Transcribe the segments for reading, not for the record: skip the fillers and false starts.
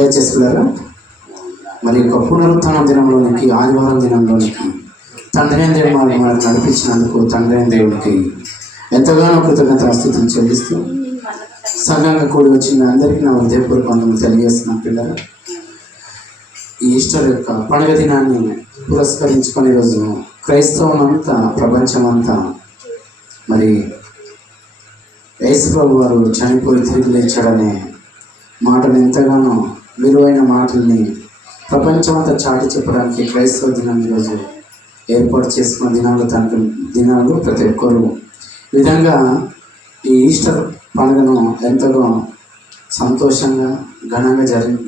దయచేసుకున్నారా? మరి యొక్క పునరుత్థాన దినంలోనికి, ఆదివారం దినంలోనికి తండ్రి అయిన దేవుడు మనకు నడిపించినందుకు తండ్రి అయిన దేవుడికి ఎంతగానో కృతజ్ఞతాస్తుతులు చెల్లిస్తూ సంఘంగా కూడి వచ్చిన అందరికీ నా హృదయపూర్వక వందనాలు తెలియజేస్తున్నాను. పిల్లలు, ఈ ఈస్టర్ యొక్క పండుగ దినాన్ని పురస్కరించుకొని ఈరోజు క్రైస్తవం అంతా, ప్రపంచం అంతా మరి యేసు ప్రభు వారు చనిపోయి తిరిగి లేచాడనే మాటలు ఎంతగానో విలువైన మాటల్ని ప్రపంచమంతా చాటి చెప్పడానికి క్రైస్తవ దినం ఈరోజు ఏర్పాటు చేసుకున్న దినాలు ప్రతి ఒక్కరు ఈ విధంగా ఈ ఈస్టర్ పండుగను ఎంతగా సంతోషంగా ఘనంగా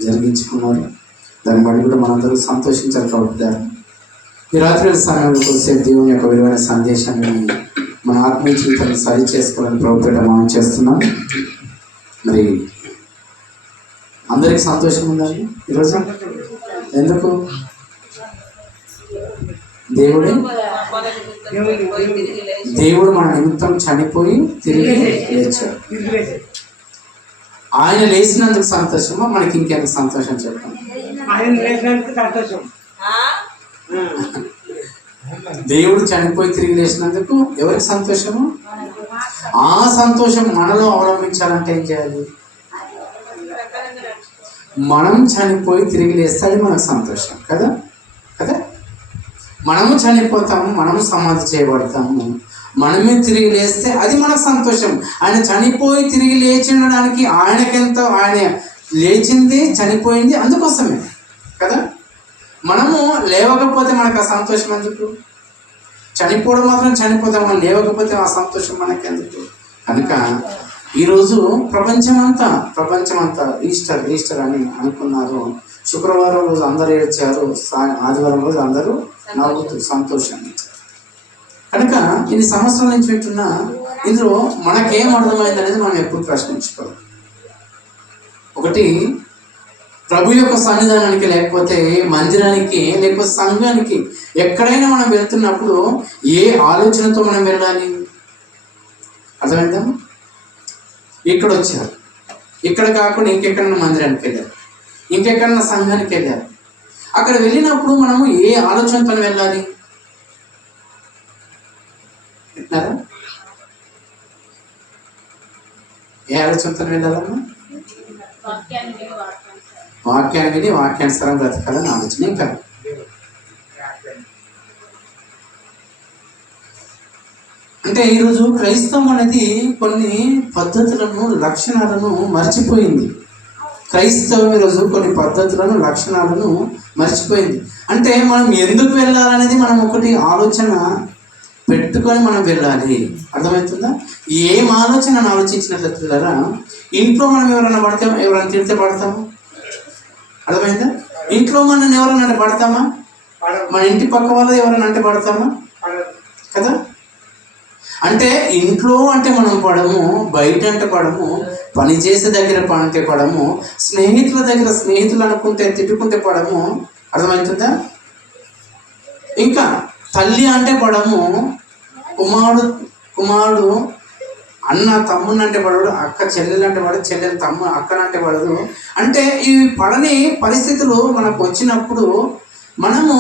జరిగించుకున్నారు. దాన్ని బట్టి కూడా మనందరూ సంతోషించాలి. కాబట్టి ఈ రాత్రి సమయంలో కొద్దిసేపు దేవుని యొక్క విలువైన సందేశాన్ని మన ఆత్మీయ జీవితాన్ని సరి చేసుకోవాలని ప్రభుత్వం మనం చేస్తున్నాం. మరి అందరికీ సంతోషం ఉందండి ఈరోజు. ఎందుకు? దేవుడు మన నిమిత్తం చనిపోయి తిరిగి లేచాడు. ఆయన లేచినందుకు సంతోషమా, మనకి ఇంకెంత సంతోషం చెప్పండి. దేవుడు చనిపోయి తిరిగి లేచినందుకు ఎవరికి సంతోషము? ఆ సంతోషం మనలో అవలంబించాలంటే ఏం చేయాలి? మనం చనిపోయి తిరిగి లేస్తే అది మనకు సంతోషం కదా. మనము చనిపోతాము, మనము సమాధి చేయబడతాము, మనమే తిరిగి లేస్తే అది మనకు సంతోషం. ఆయన చనిపోయి తిరిగి లేచిండడానికి ఆయనకెంతో, ఆయన లేచింది చనిపోయింది అందుకోసమే కదా. మనము లేవకపోతే మనకు ఆ సంతోషం ఎందుకు? చనిపోవడం మాత్రం చనిపోతాం, మనం లేవకపోతే ఆ సంతోషం మనకెందుకు? కనుక ఈరోజు ప్రపంచమంతా ఈస్టర్ అని అనుకున్నారు. శుక్రవారం రోజు అందరూ ఏడ్చారు, ఆదివారం రోజు అందరూ నవ్వుతూ సంతోషంగా. కనుక ఇన్ని సంవత్సరాల నుంచి వింటున్నా ఇందులో మనకేం అర్థమైంది అనేది మనం ఎప్పుడు ప్రశ్నించుకోవాలి. ఒకటి, ప్రభు యొక్క సన్నిధానానికి, లేకపోతే మందిరానికి, లేకపోతే సంఘానికి ఎక్కడైనా మనం వెళ్తున్నప్పుడు ఏ ఆలోచనతో మనం వెళ్ళాలి? అర్థమైందా? ఇక్కడ వచ్చారు, ఇక్కడ కాకుండా ఇంకెక్కడైనా మందిరానికి వెళ్ళారు, ఇంకెక్కడైనా సంఘానికి వెళ్ళారు. అక్కడ వెళ్ళినప్పుడు మనము ఏ ఆలోచనతో వెళ్ళాలి? వింటున్నారా? ఏ ఆలోచనతో వెళ్ళాలమ్మా? వాక్యాన్ని విని వాక్యానుసారం బ్రతకాలని ఆలోచన. ఇంకా అంటే ఈరోజు క్రైస్తవం అనేది కొన్ని పద్ధతులను, లక్షణాలను మర్చిపోయింది. క్రైస్తవం ఈరోజు కొన్ని పద్ధతులను, లక్షణాలను మర్చిపోయింది. అంటే మనం ఎందుకు వెళ్ళాలనేది మనం ఒకటి ఆలోచన పెట్టుకొని మనం వెళ్ళాలి. అర్థమవుతుందా? ఏం ఆలోచనను ఆలోచించినట్లరా, ఇంట్లో మనం ఎవరైనా తిడితే పడతామా? అర్థమైందా? ఇంట్లో మనం ఎవరైనా అంటే పడతామా? మన ఇంటి పక్క వాళ్ళు ఎవరైనా అంటే పడతామా? కదా. అంటే ఇంట్లో అంటే మనం పడము, బయట అంటే పడము, పని చేసే దగ్గర అంటే పడము, స్నేహితుల దగ్గర స్నేహితులు అనుకుంటే తిట్టుకుంటే పడము. అర్థమవుతుందా? ఇంకా తల్లి అంటే పడము, కుమారుడు అన్న తమ్ముని అంటే పడడు, అక్క చెల్లెలు అంటే పడదు, చెల్లెలు అక్కనంటే పడదు. అంటే ఈ పడని పరిస్థితులు మనకు వచ్చినప్పుడు మనము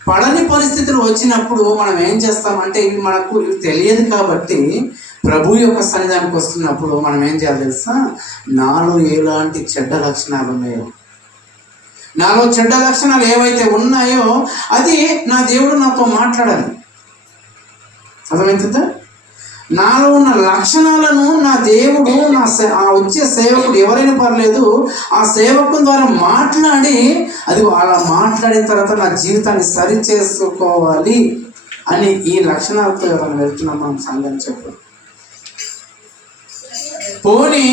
పడని పరిస్థితులు వచ్చినప్పుడు మనం ఏం చేస్తామంటే ఇవి తెలియదు. కాబట్టి ప్రభు యొక్క సన్నిధానికి వస్తున్నప్పుడు మనం ఏం చేయాలి తెలుసా? నాలో ఎలాంటి చెడ్డ లక్షణాలు ఉన్నాయో, నాలో చెడ్డ లక్షణాలు ఏవైతే ఉన్నాయో అది నా దేవుడు నాతో మాట్లాడాలి. అర్థమవుతుందా? నాలో ఉన్న లక్షణాలను నా దేవుడు, వచ్చే సేవకుడు ఎవరైనా పర్లేదు, ఆ సేవకుని ద్వారా మాట్లాడి, అది అలా మాట్లాడిన తర్వాత నా జీవితాన్ని సరి చేసుకోవాలి అని ఈ లక్షణాలతో ఎవరైనా వెళ్తున్నాం మనం సంఘం చెప్పు. పోనీ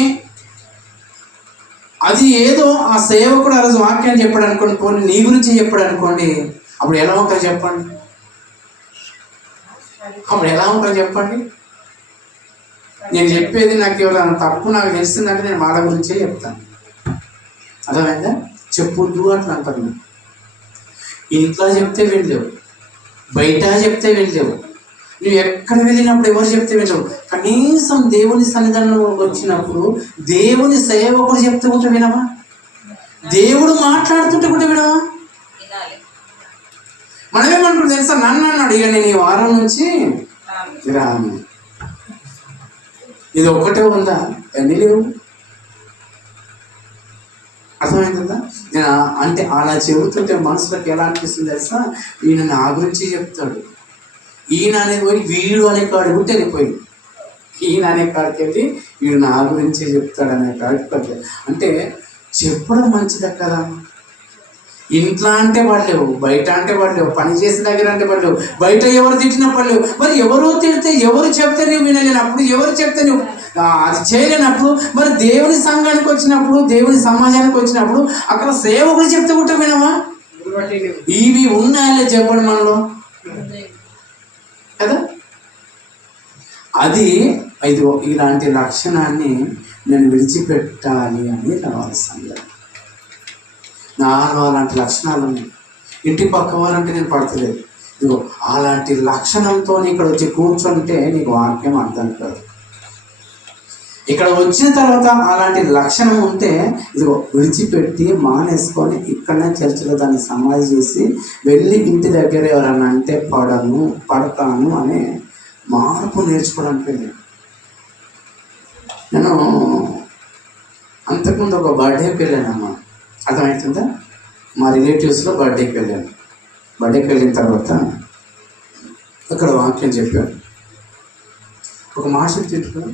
అది ఏదో ఆ సేవకుడు ఆ రోజు వాక్యాన్ని చెప్పాడు అనుకోండి, పోనీ నీ గురించి చెప్పాడు అనుకోండి, అప్పుడు ఎలా ఉంటుంది చెప్పండి? నేను చెప్పేది నాకు ఎవరైనా తప్పు నాకు తెలిసిందంటే నేను వాళ్ళ గురించే చెప్తాను. అర్థమైందా? చెప్పొద్దు అట్లా అంటారు. ఇంట్లో చెప్తే వెళ్ళలేవు, బయట చెప్తే వెళ్ళలేవు, నువ్వు ఎక్కడ వెళ్ళినప్పుడు ఎవరు చెప్తే వెళ్ళవు. కనీసం దేవుని సన్నిధానంలో వచ్చినప్పుడు దేవుని సేవకుడు చెప్తే కూడా వినవా? దేవుడు మాట్లాడుతుంటే కూడా వినవా? మనమేమనుకుంటాం తెలుసా, నన్ను అన్నాడు ఇక నేను ఈ వారం నుంచి రాను. ఇది ఒక్కటే ఉందా? ఎన్ని లేవు. అర్థమైందా? నేను అంటే అలా చెబుతుంటే మనసులోకి ఎలా అనిపిస్తుంది తెలుసా, ఈయన నా గురించి చెప్తాడు, ఈయన అనేది పోయి వీడు అనే కాడు గుట్టి వెళ్ళిపోయింది, ఈయన అనే కాడికి వెళ్ళి వీడు నా గురించి చెప్తాడు అనే కాడికి అంటే చెప్పడం మంచిదే కదా. ఇంట్లో అంటే పడలేవు, బయట అంటే పడలేవు, పని చేసిన దగ్గర అంటే పడలేవు, బయట ఎవరు తిట్టినా పడలేవు. మరి ఎవరు తిడితే ఎవరు చెప్తే నువ్వు వినలేనప్పుడు, ఎవరు చెప్తే నువ్వు అది చేయలేనప్పుడు, మరి దేవుని సంఘానికి వచ్చినప్పుడు, దేవుని సమాజానికి వచ్చినప్పుడు అక్కడ సేవకులు చెప్తే కూడా వినవా? ఇవి ఉన్నాయలే చెప్పండి మనలో కదా. అది ఇదిగో ఇలాంటి లక్షణాన్ని నేను విడిచిపెట్టాలి అని రావాలి సంఘం. నాలో అలాంటి లక్షణాలు ఉన్నాయి. ఇంటి పక్క వారంటే నేను పడతలేదు. ఇదిగో అలాంటి లక్షణంతో ఇక్కడ వచ్చి కూర్చుంటే నీకు వాక్యం అర్థం కాదు. ఇక్కడ వచ్చిన తర్వాత అలాంటి లక్షణం ఉంటే ఇదిగో విడిచిపెట్టి మానేసుకొని ఇక్కడనే చర్చిలో దాన్ని సమాధి చేసి వెళ్ళి ఇంటి దగ్గర ఎవరన్నా అంటే పడతాను అనే మార్పు నేర్చుకోవడానికి వెళ్ళాను. నేను అంతకుముందు ఒక బర్త్డేకి వెళ్ళానమ్మా, అర్థమవుతుందా? మా రిలేటివ్స్లో బర్త్డేకి వెళ్ళాను. బర్త్డేకి వెళ్ళిన తర్వాత అక్కడ వాక్యం చెప్పాను. ఒక మాట చెప్తున్నాను,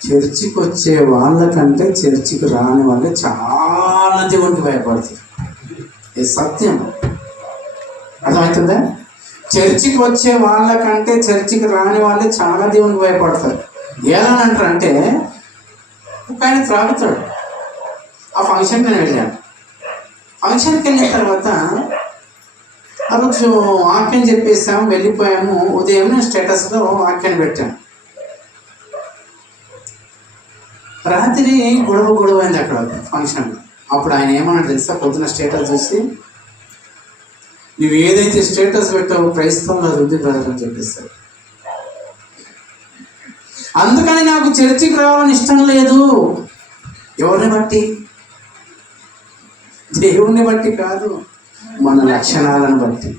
చర్చికి వచ్చే వాళ్ళకంటే చర్చికి రాని వాళ్ళే చాలా దేవునికి భయపడుతుంది. ఇది సత్యం, అర్థమవుతుందా? చర్చికి వచ్చే వాళ్ళకంటే చర్చికి రాని వాళ్ళే చాలా దేవునికి భయపడతారు. ఎలా అంటారంటే, ఒక ఆయన త్రాగుతాడు. ఆ ఫంక్షన్కి నేను వెళ్ళాను. ఫంక్షన్కి వెళ్ళిన తర్వాత ఆ రోజు వాక్యం చెప్పేసాము, వెళ్ళిపోయాము. ఉదయం స్టేటస్లో వాక్యాన్ని పెట్టాను. రాత్రి గొడవ అయింది అక్కడ ఫంక్షన్లో. అప్పుడు ఆయన ఏమన్నాడు తెలుసా, పొద్దున స్టేటస్ చూసి, నువ్వు ఏదైతే స్టేటస్ పెట్టావో క్రైస్తవంలో అది ఉంది బ్రదర్ అని చెప్పేస్తాడు. అందుకని నాకు చర్చికి రావాలని ఇష్టం లేదు. ఎవరిని బట్టి? దేవుణ్ణి బట్టి కాదు, మన లక్షణాలను బట్టి.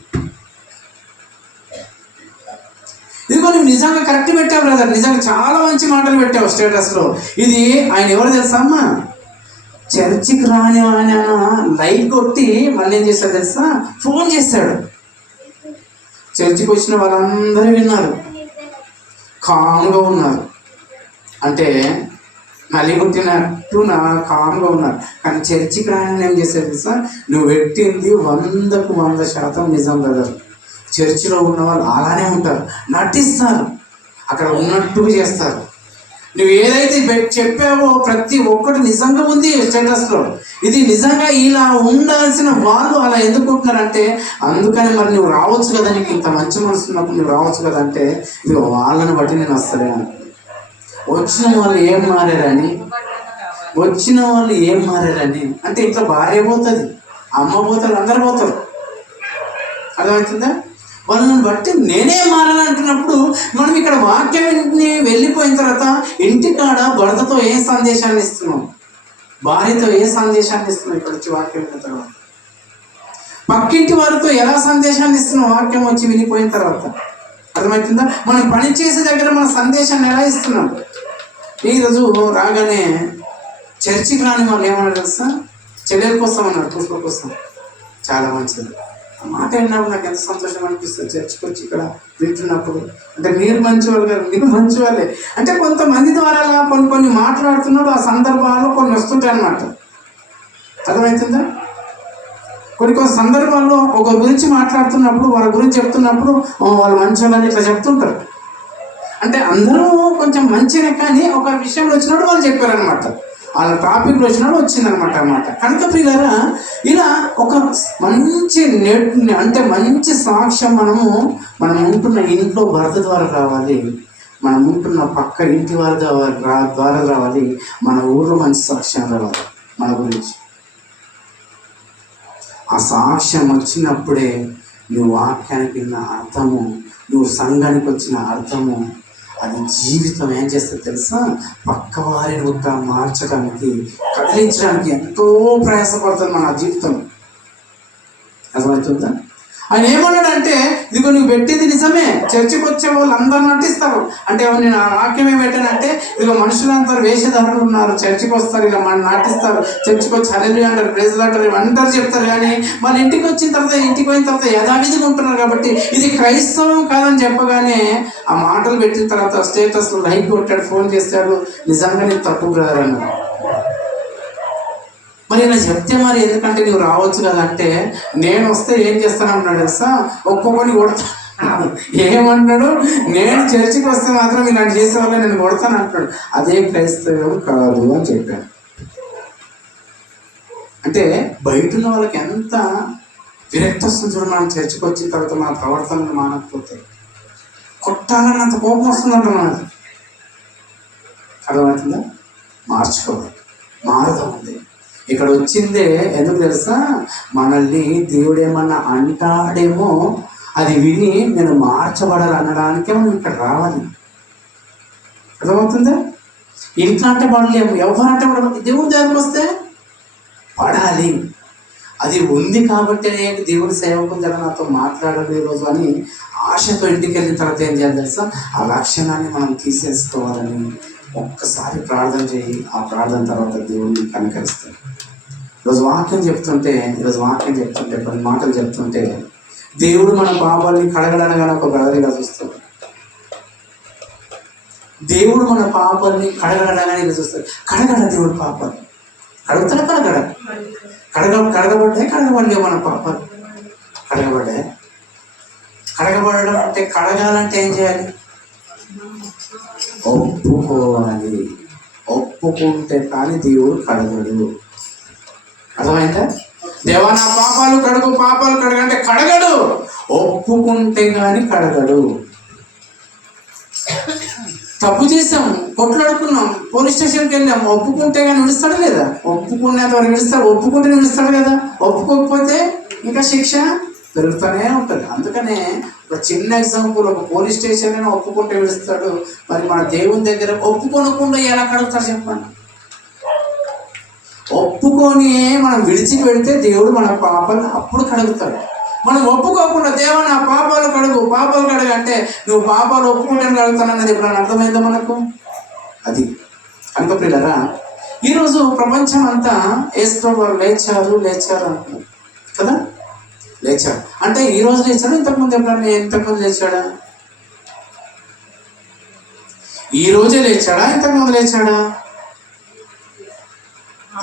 ఇదిగో నువ్వు నిజంగా కరెక్ట్ పెట్టావు బ్రదర్, నిజంగా చాలా మంచి మాటలు పెట్టావు స్టేటస్లో. ఇది ఆయన ఎవరు తెలుసా అమ్మా? చర్చికి రాని ఆయన లైట్ కొట్టి మళ్ళీ ఏం చేశాడు తెలుసా, ఫోన్ చేశాడు. చర్చికి వచ్చిన వాళ్ళందరూ విన్నారు, కామ్గా ఉన్నారు. అంటే నలి కొట్టినట్టు కామ్గా ఉన్నారు. కానీ చర్చికి రాయని ఏం చేశారు తెలుసా, నువ్వు పెట్టింది 100% నిజం బ్రదర్. చర్చిలో ఉన్న వాళ్ళు అలానే ఉంటారు, నటిస్తారు, అక్కడ ఉన్నట్టుగా చేస్తారు. నువ్వు ఏదైతే చెప్పావో ప్రతి ఒక్కటి నిజంగా ఉంది స్టేటస్లో. ఇది నిజంగా ఇలా ఉండాల్సిన వాళ్ళు అలా ఎందుకుంటున్నారంటే, అందుకని మరి నువ్వు రావచ్చు కదా, నీకు ఇంత మంచి మనసు ఉన్నప్పుడు నువ్వు రావచ్చు కదా అంటే, ఇది వాళ్ళని బట్టి నేను వస్తానే. వచ్చిన వాళ్ళు ఏం మారారని అంటే ఇంట్లో భార్య పోతుంది, అమ్మ పోతారు, అందరు పోతారు. అర్థమవుతుందా? వాళ్ళని బట్టి నేనే మారాలంటున్నప్పుడు మనం ఇక్కడ వాక్యాన్ని వెళ్ళిపోయిన తర్వాత ఇంటికాడ భర్తతో ఏ సందేశాన్ని ఇస్తున్నాం, భార్యతో ఏ సందేశాన్ని ఇస్తున్నాం, ఇక్కడ వచ్చి వాక్యం విన్న తర్వాత పక్కింటి వారితో ఎలా సందేశాన్ని ఇస్తున్నాం వాక్యం వచ్చి వినిపోయిన తర్వాత. అర్థమవుతుందా? మనం పని చేసే దగ్గర మన సందేశాన్ని ఎలా ఇస్తున్నాం. ఈరోజు రాగానే చర్చికి రాని వాళ్ళు ఏమన్నారు తెలుసా, చెల్లెల కోసం అన్నారు, పుష్ప కోసం. చాలా మంచిది. ఆ మాట విన్నప్పుడు నాకు ఎంత సంతోషం అనిపిస్తుంది. చర్చికి వచ్చి ఇక్కడ వింటున్నప్పుడు అంటే మీరు మంచి వాళ్ళు కాదు, మీరు మంచి వాళ్ళే. అంటే కొంతమంది ద్వారా కొన్ని మాట్లాడుతున్నాడు, ఆ సందర్భాల్లో కొన్ని వస్తుంటాయి అన్నమాట. అర్థమవుతుందా? కొన్ని సందర్భాల్లో ఒక గురించి మాట్లాడుతున్నప్పుడు, వాళ్ళ గురించి చెప్తున్నప్పుడు వాళ్ళు మంచి వాళ్ళని ఇట్లా చెప్తుంటారు. అంటే అందరూ కొంచెం మంచినే, కానీ ఒక విషయంలో వచ్చినప్పుడు వాళ్ళు చెప్పారనమాట, వాళ్ళ టాపిక్లో వచ్చినప్పుడు వచ్చిందనమాట అన్నమాట. కనుక ప్రియులారా, ఇలా ఒక మంచి అంటే మంచి సాక్ష్యం మనం ఉంటున్న ఇంట్లో భర్త ద్వారా రావాలి, మనం ఉంటున్న పక్క ఇంటి వారి ద్వారా రావాలి, మన ఊళ్ళో మంచి సాక్ష్యం రావాలి మన గురించి. ఆ సాక్ష్యం వచ్చినప్పుడే నువ్వు వాక్యానికి విన్న అర్థము, నువ్వు సంఘానికి వచ్చిన అర్థము, అది జీవితం ఏం చేస్తుంది తెలుసా? పక్క వారిని ఒక మార్చడానికి, కదిలించడానికి ఎంతో ప్రయాసపడుతుంది మన జీవితం. అర్థమవుతుందా? ఆయన ఏమన్నాడంటే, ఇదిగో నువ్వు పెట్టింది నిజమే, చర్చికి వచ్చే వాళ్ళు అందరూ నటిస్తారు. అంటే నేను ఆ వాక్యం ఏం పెట్టానంటే, ఇదిగో మనుషులందరూ వేషధారులు ఉన్నారు, చర్చికి వస్తారు, ఇలా మనం నటిస్తారు, చర్చికి వచ్చి హల్లెలూయా అంటారు, ప్రైజ్ అంటారు, ఇవంటారు, చెప్తారు. కానీ వాళ్ళ ఇంటికి వచ్చిన తర్వాత, ఇంటికి పోయిన తర్వాత యథావిధిగా ఉంటున్నారు. కాబట్టి ఇది క్రైస్తవం కాదని చెప్పగానే ఆ మాటలు పెట్టిన తర్వాత స్టేటస్లో లైక్ కొట్టాడు, ఫోన్ చేస్తాడు, నిజంగా నేను తప్పు బ్రదర్ అన్నాడు. మరి ఇలా చెప్తే మరి ఎందుకంటే నువ్వు రావచ్చు కదా అంటే, నేను వస్తే ఏం చేస్తానంటున్నాడు తెలుసా? ఒక్కొక్కటి కొడతాను. ఏమంటున్నాడు? నేను చర్చికి వస్తే మాత్రం ఇలాంటి చేసేవాళ్ళ నేను కొడతాను అంటున్నాడు. అదే క్రైస్తవం కాదు అని చెప్పాను. అంటే బయట ఉన్న వాళ్ళకి ఎంత విరక్తి వస్తుంది చూడ, మనం చర్చికి వచ్చిన తర్వాత మన ప్రవర్తనలు మానకపోతే కొట్టాలని అంత కోపం వస్తుందంట మనది. అర్థమవుతుందా? మార్చుకోవాలి, మారుతుంది. ఇక్కడ వచ్చిందే ఎందుకు తెలుసా? మనల్ని దేవుడు ఏమన్నా అంటాడేమో అది విని నేను మార్చబడాలి అనడానికే మనం ఇక్కడ రావాలి. అర్థమవుతుందా? ఇంట్లో అంటే పడలేము, ఎవరంటే పడలేదు, దేవుడి దగ్గరకు వస్తే పడాలి. అది ఉంది కాబట్టి దేవుడి సేవకుల దగ్గర నాతో మాట్లాడాలి ఈరోజు అని ఆశతో ఇంటికి వెళ్ళిన తర్వాత ఏం చేయాలి తెలుసా? ఆ లక్షణాన్ని మనం తీసేసుకోవాలని ఒక్కసారి ప్రార్థన చేయి. ఆ ప్రార్థన తర్వాత దేవుడిని కనికరిస్తాడు. ఈరోజు వాక్యం చెప్తుంటే కొన్ని మాటలు చెప్తుంటే, దేవుడు మన పాపాలని కడగడనగానే ఒక బ్రదర్గా చూస్తాడు. దేవుడు మన పాపాలని కడగడనగానే ఇలా చూస్తాడు. కడగడ దేవుడు పాపాలు కడుగుతాడు, కడగబడ్డాయి మన పాపాలు కడగబడ్డాయి. కడగబడడం అంటే, కడగాలంటే ఏం చేయాలి? ఒప్పుకోవాలి. ఒప్పుకుంటే కానీ దేవుడు కడగడు. అర్థమైందా? దేవా నా పాపాలు కడగంటే కడగడు. ఒప్పుకుంటే కానీ కడగడు. తప్పు చేసాం, కొట్లాడుకున్నాం, పోలీస్ స్టేషన్కి వెళ్ళాం, ఒప్పుకుంటే కానీ విడుస్తాడు లేదా? ఒప్పుకునేంత వరకు విడుస్తాడు. ఒప్పుకుంటే విడుస్తాడు కదా. ఒప్పుకోకపోతే ఇంకా శిక్ష పెరుగుతూనే ఉంటుంది. అందుకనే ఒక చిన్న ఎగ్జాంపుల్, ఒక పోలీస్ స్టేషన్ ఒప్పుకుంటే విడుస్తాడు. మరి మన దేవుని దగ్గర ఒప్పుకోనకుండా ఎలా కడుగుతారు చెప్పండి? ఒప్పుకొని మనం విడిచిపెడితే దేవుడు మన పాపాలను అప్పుడు కడుగుతాడు. మనం ఒప్పుకోకుండా దేవా నా పాపాలు కడుగు అంటే, నువ్వు పాపాలు ఒప్పుకుంటే కడుగుతానన్నది ఎప్పుడైనా అర్థమైందా మనకు? అది కనుక ప్రియులారా, ఈరోజు ప్రపంచం అంతా యేసుప్రభువు వారు లేచారు అంటున్నారు కదా. లేచారు అంటే ఈ రోజు లేచాడు, ఇంతకుముందు లేచాడా? ఈ రోజే లేచాడా, ఇంతకుముందు లేచాడా?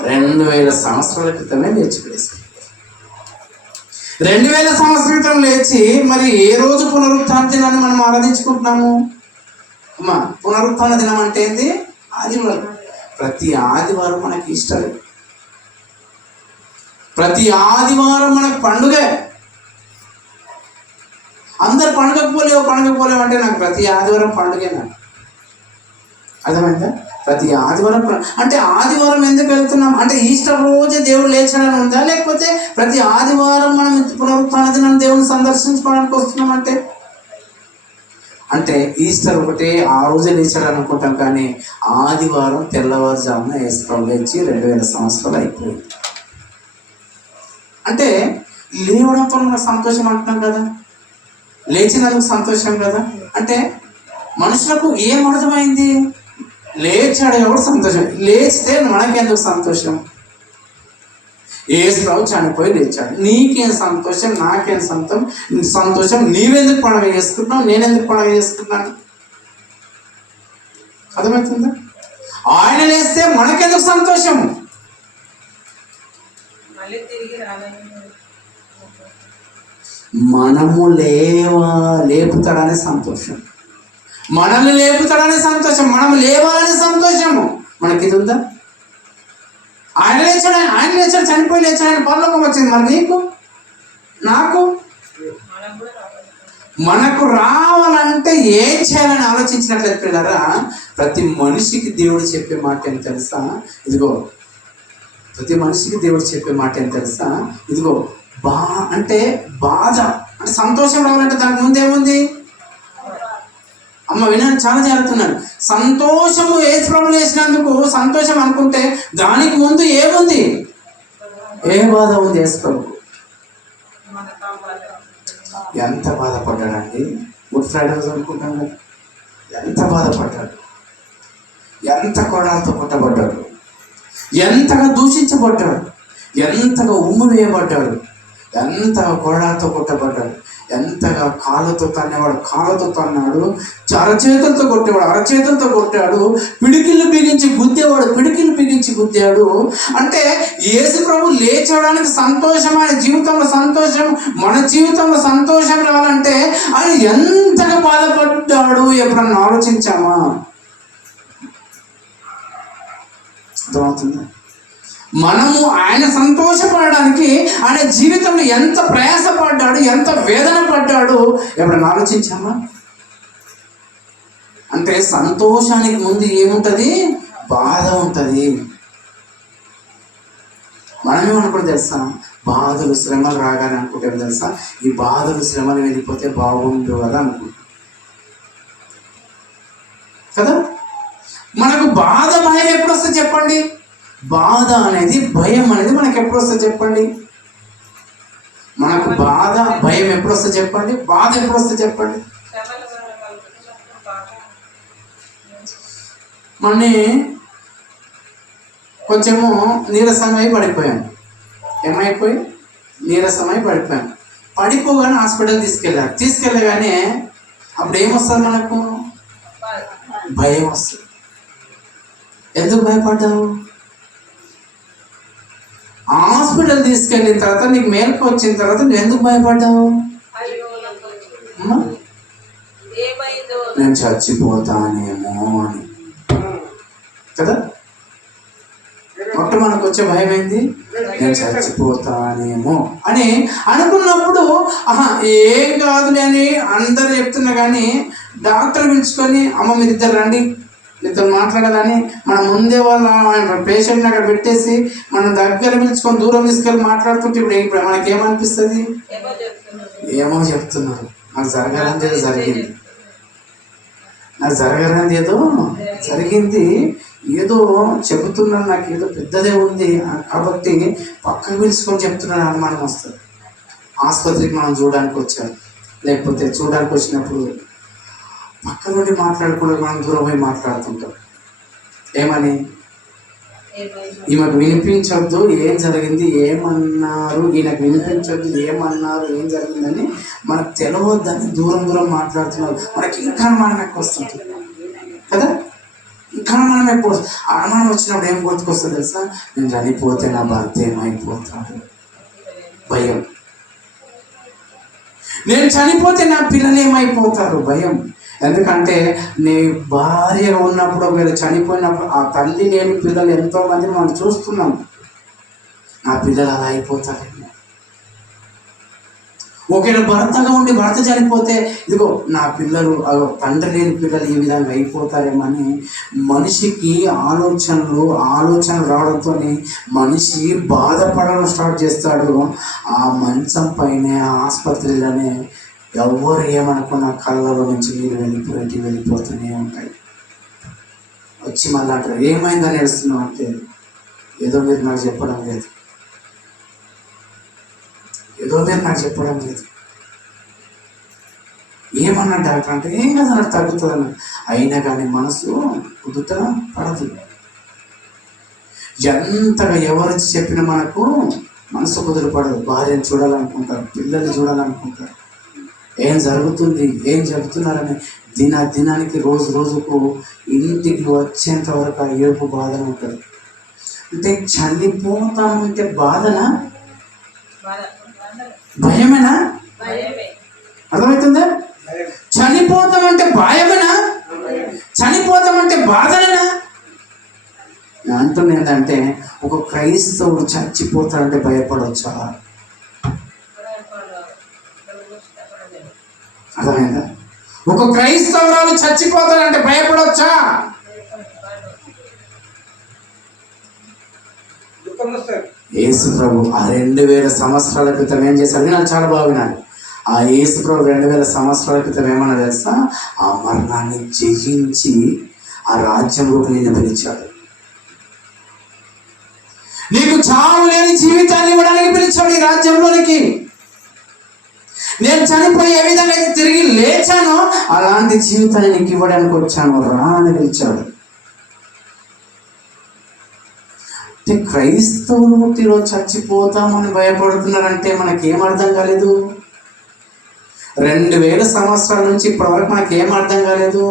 2000 సంవత్సరాల క్రితమే లేచిపడేశాడు. 2000 సంవత్సరాల క్రితం లేచి మరి ఏ రోజు పునరుత్థాన దినాన్ని మనం ఆరాధించుకుంటున్నాము? అమ్మా, పునరుత్థాన దినం అంటే ఏంది? ఆదివారం. ప్రతి ఆదివారం మనకి ఇష్టమే. ప్రతి ఆదివారం మనకు పండుగ. అందరు పండుగకు పోలేవు అంటే నాకు ప్రతి ఆదివారం పండుగే. నాకు అర్థమైందా? ప్రతి ఆదివారం అంటే ఆదివారం ఎందుకు వెళ్తున్నాం అంటే, ఈస్టర్ రోజే దేవుడు లేచాడని ఉందా? లేకపోతే ప్రతి ఆదివారం మనం పునరుత్థాన దినం దేవుని సందర్శించుకోవడానికి వస్తున్నాం అంటే ఈస్టర్ ఒకటే ఆ రోజే లేచాడు అనుకుంటాం. కానీ ఆదివారం తెల్లవారుజామున యేసు లేచి 2000 సంవత్సరాలు అయిపోయింది. అంటే లేవడంతో మనకు సంతోషం అంటున్నాం కదా, లేచినందుకు సంతోషం కదా. అంటే మనుషులకు ఏం అర్థమైంది? లేచాడు కాబట్టి సంతోషం. లేచితే మనకెందుకు సంతోషం? యేసు ప్రభు చనిపోయి లేచాడు, నీకేం సంతోషం, నాకేం సంతోషం? నీవెందుకు పండుగ చేసుకుంటున్నావు, నేనెందుకు పండుగ చేసుకుంటున్నాను? అర్థమవుతుందా? ఆయన లేస్తే మనకెందుకు సంతోషం? మనము లేపుతాడనే సంతోషం, మనల్ని లేపుతాడనే సంతోషం, మనం లేవాలనే సంతోషము మనకి ఇది ఉందా? ఆయన లేచాడు, చనిపోయి లేచాడు, ఆయన పరలోకం వచ్చింది. మరి నీకు నాకు మనకు రావాలంటే ఏం చేయాలని ఆలోచించినట్లయితే పిల్లరా, ప్రతి మనిషికి దేవుడు చెప్పే మాట ఏం తెలుసా? ఇదిగో ప్రతి మనిషికి దేవుడు చెప్పే మాట ఏం తెలుసా? ఇదిగో అంటే బాధ అంటే సంతోషం రావాలంటే దానికి ముందేముంది? అమ్మ వినాలి, చాలా జాగ్రత్తన్నాడు. సంతోషము యేసు ప్రభువుని వేసినందుకు సంతోషం అనుకుంటే దానికి ముందు ఏముంది? ఏ బాధ ఉంది యేసు ప్రభు? ఎంత బాధపడ్డాడండి. గుడ్ ఫ్రైడే రోజు అనుకుంటాం కదా, ఎంత బాధపడ్డాడు, ఎంత కొడాలతో కొట్టబడ్డాడు, ఎంతగా దూషించబడ్డాడు, ఎంతగా ఉమ్ము వేయబడ్డాడు, ఎంతగా కొడాలతో కొట్టబడ్డాడు, ఎంతగా కాళ్ళతో తన్నేవాడు, కాళ్ళతో తన్నాడు, అరచేతులతో కొట్టేవాడు, అరచేతులతో కొట్టాడు, పిడికిళ్ళు బిగించి గుద్దేవాడు, పిడికిళ్ళు బిగించి గుద్దాడు. అంటే యేసు ప్రభు లేచడానికి సంతోషం, ఆయన జీవితంలో సంతోషం, మన జీవితంలో సంతోషం రావాలంటే ఆయన ఎంతగా బాధపడ్డాడు ఎప్పుడన్నా ఆలోచించామా? అర్థమవుతుందా? మనము ఆయన సంతోషపడడానికి ఆయన జీవితంలో ఎంత ప్రయాసపడ్డాడు, ఎంత వేదన పడ్డాడు ఎప్పుడైనా ఆలోచించామా? అంటే సంతోషానికి ముందు ఏముంటుంది? బాధ ఉంటుంది. మనమేమనుకుంటే తెలుసా, బాధలు శ్రమలు రాగానే అనుకుంటే తెలుసా, ఈ బాధలు శ్రమలు వెళ్ళిపోతే బాగుండు కదా అనుకుంటాం కదా. మనకు బాధ భయం ఎప్పుడు వస్తుంది చెప్పండి? బాధ అనేది, భయం అనేది మనకు ఎప్పుడు వస్తుంది చెప్పండి? మనకు బాధ భయం ఎప్పుడు వస్తుంది చెప్పండి? బాధ ఎప్పుడు వస్తుంది చెప్పండి? మొన్నే కొంచెము నీరసమై పడిపోయాం. ఏమైపోయి? నీరసమై పడిపోయాం. పడిపోగానే హాస్పిటల్ తీసుకెళ్ళగానే అప్పుడు ఏమొస్తుంది మనకు? భయం వస్తుంది. ఎందుకు భయపడ్డావు? హాస్పిటల్ తీసుకెళ్ళిన తర్వాత నీకు మేలుకు వచ్చిన తర్వాత నువ్వు ఎందుకు భయపడ్డావు? నేను చచ్చిపోతానేమో అని కదా. మొట్ట మనకు వచ్చే భయం ఏంది? నేను చచ్చిపోతానేమో అని అనుకున్నప్పుడు ఏం కాదులే అని అందరు చెప్తున్నా కానీ డాక్టర్ పిలుచుకొని అమ్మ మీరిద్దరు రండి, మీతో మాట్లాడాలని మన ముందే వాళ్ళ పేషెంట్ని అక్కడ పెట్టేసి మన దగ్గర పిలుచుకొని దూరం తీసుకెళ్ళి మాట్లాడుతుంటే ఇప్పుడు మనకేమనిపిస్తుంది? ఏమో చెప్తున్నారు, నాకు జరగాలని ఏదో జరిగింది, నాకు జరగాలని ఏదో జరిగింది, ఏదో చెబుతున్నాను, నాకు ఏదో పెద్దదే ఉంది కాబట్టి పక్కకు పిలుచుకొని చెప్తున్నాను అనుమానం వస్తుంది. ఆసుపత్రికి మనం చూడడానికి వచ్చాం, లేకపోతే చూడడానికి వచ్చినప్పుడు పక్క నుండి మాట్లాడకుండా మనం దూరం పోయి మాట్లాడుతుంటాం. ఏమని? ఈమెకు వినిపించొద్దు ఏం జరిగింది, ఏమన్నారు, ఈయనకు వినిపించొద్దు ఏమన్నారు, ఏం జరిగిందని మనకు తెలియవద్దని దూరం మాట్లాడుతున్నారు. మనకి ఇంకా అనుమానం ఎక్కువ వస్తుంది కదా. ఇంకా అనుమానం ఎక్కువ అనుమానం వచ్చినప్పుడు ఏం గుర్తుకొస్తుంది తెలుసా? నేను చనిపోతే నా భర్త ఏమైపోతాడు, భయం. నేను చనిపోతే నా పిల్లలు ఏమైపోతారు, భయం. ఎందుకంటే నీ భార్యగా ఉన్నప్పుడు ఒకవేళ చనిపోయినప్పుడు ఆ తల్లి లేని పిల్లలు ఎంతోమంది మనం చూస్తున్నాం. నా పిల్లలు అలా అయిపోతారేమో. ఒకవేళ భర్తగా ఉండి భర్త చనిపోతే ఇదిగో నా పిల్లలు తండ్రి లేని పిల్లలు ఈ విధంగా అయిపోతారేమో అని మనిషికి ఆలోచనలు రావడంతో మనిషి బాధపడడం స్టార్ట్ చేస్తాడు. ఆ మంచం పైన ఆసుపత్రిలోనే ఎవరు ఏమనుకున్న కళ్ళలో నుంచి నీళ్ళు వెళ్ళిపోతూనే ఉంటాయి. వచ్చి మళ్ళీ అంటారు ఏమైందని ఏడుస్తున్నావు అంటే ఏదో మీరు నాకు చెప్పడం లేదు, ఏమన్నా డాక్టర్ అంటే ఏం కదా నాకు తగ్గుతుంది అన్న. అయినా కానీ మనసు కుదుట పడదు. ఎంతగా ఎవరు చెప్పినా మనకు మనసు కుదుట పడదు. భార్యను చూడాలనుకుంటారు, పిల్లల్ని చూడాలనుకుంటారు, ఏం జరుగుతుంది, ఏం చెబుతున్నారని దినానికి రోజుకు ఇంటికి వచ్చేంత వరకు ఆ ఏడుపు బాధన ఉంటుంది. అంటే చనిపోతామంటే బాధనా, భయమేనా? అర్థమవుతుందా? చనిపోతామంటే భయమేనా, చనిపోతామంటే బాధనేనా? నేను అంటున్నా ఏంటంటే ఒక క్రైస్తవుడు చచ్చిపోతాడంటే భయపడవచ్చా? అర్థమైందా? ఒక క్రైస్తవురాలు చచ్చిపోతాడంటే భయపడవచ్చా? యేసు ప్రభు ఆ 2000 సంవత్సరాల క్రితం ఏం చేశాడు? నాకు చాలా బాగా వినాలి. ఆ యేసుప్రభు 2000 సంవత్సరాల క్రితం ఏమన్నా తెలుసా? ఆ మరణాన్ని జయించి ఆ రాజ్యంలోకి నిన్ను పిలిచాడు. నీకు చావు లేని జీవితాన్ని ఇవ్వడానికి పిలిచాడు ఈ రాజ్యంలోనికి. నేను చనిపోయి ఏ విధంగా అయితే తిరిగి లేచానో అలాంటి జీవితాన్ని నీకు ఇవ్వడానికి వచ్చాను, రా అని పిలిచాడు. క్రైస్తవులు ఈరోజు చచ్చిపోతామని భయపడుతున్నారంటే మనకేం అర్థం కాలేదు. 2000 సంవత్సరాల నుంచి ఇప్పటి వరకు మనకేం అర్థం కాలేదు.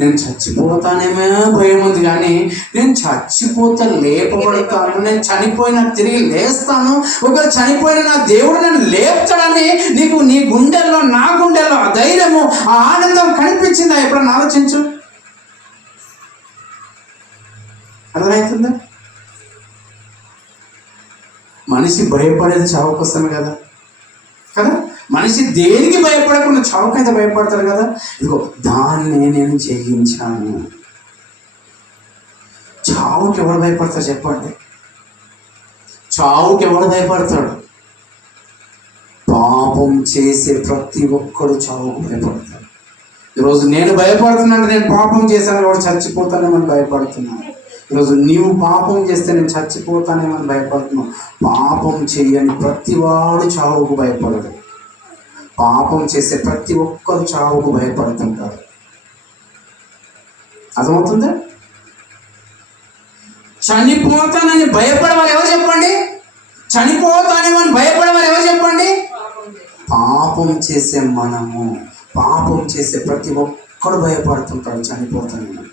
నేను చచ్చిపోతానేమో భయం ఉంది, కానీ నేను చచ్చిపోతా లేపబడతాను, నేను చనిపోయినా తిరిగి లేస్తాను, ఒకవేళ చనిపోయిన నా దేవుడు నన్ను లేపుతాడని నీకు నీ గుండెల్లో నా గుండెల్లో ఆ ధైర్యము ఆ ఆనందం కనిపించిందా? ఎప్పుడన్నా ఆలోచించు. అర్థమవుతుందా? మనిషి భయపడేది చావు కోసమే కదా. మనిషి దేనికి భయపడకుండా చావుకైతే భయపడతారు కదా. ఇదిగో దాన్ని నేను జయించాను. చావుకి ఎవరు భయపడతారు చెప్పండి? చావుకి ఎవరు భయపడతాడు? పాపం చేసే ప్రతి ఒక్కరు చావుకు భయపడతారు. ఈరోజు నేను భయపడుతున్నాను, నేను పాపం చేశాను ఎవరు చచ్చిపోతానేమని భయపడుతున్నాను. ఈరోజు నీవు పాపం చేస్తే నేను చచ్చిపోతానేమని భయపడుతున్నావు. పాపం చేయని ప్రతివాడు చావుకు భయపడడు. పాపం చేసే ప్రతి ఒక్కరు చావుకు భయపడుతుంటారు. అర్థమవుతుందా? చనిపోతానని భయపడవాలి ఎవరు చెప్పండి? చనిపోతానేమని భయపడవాలి ఎవరు చెప్పండి? పాపం చేసే మనము, పాపం చేసే ప్రతి ఒక్కరు భయపడుతుంటాడు చనిపోతానేమని.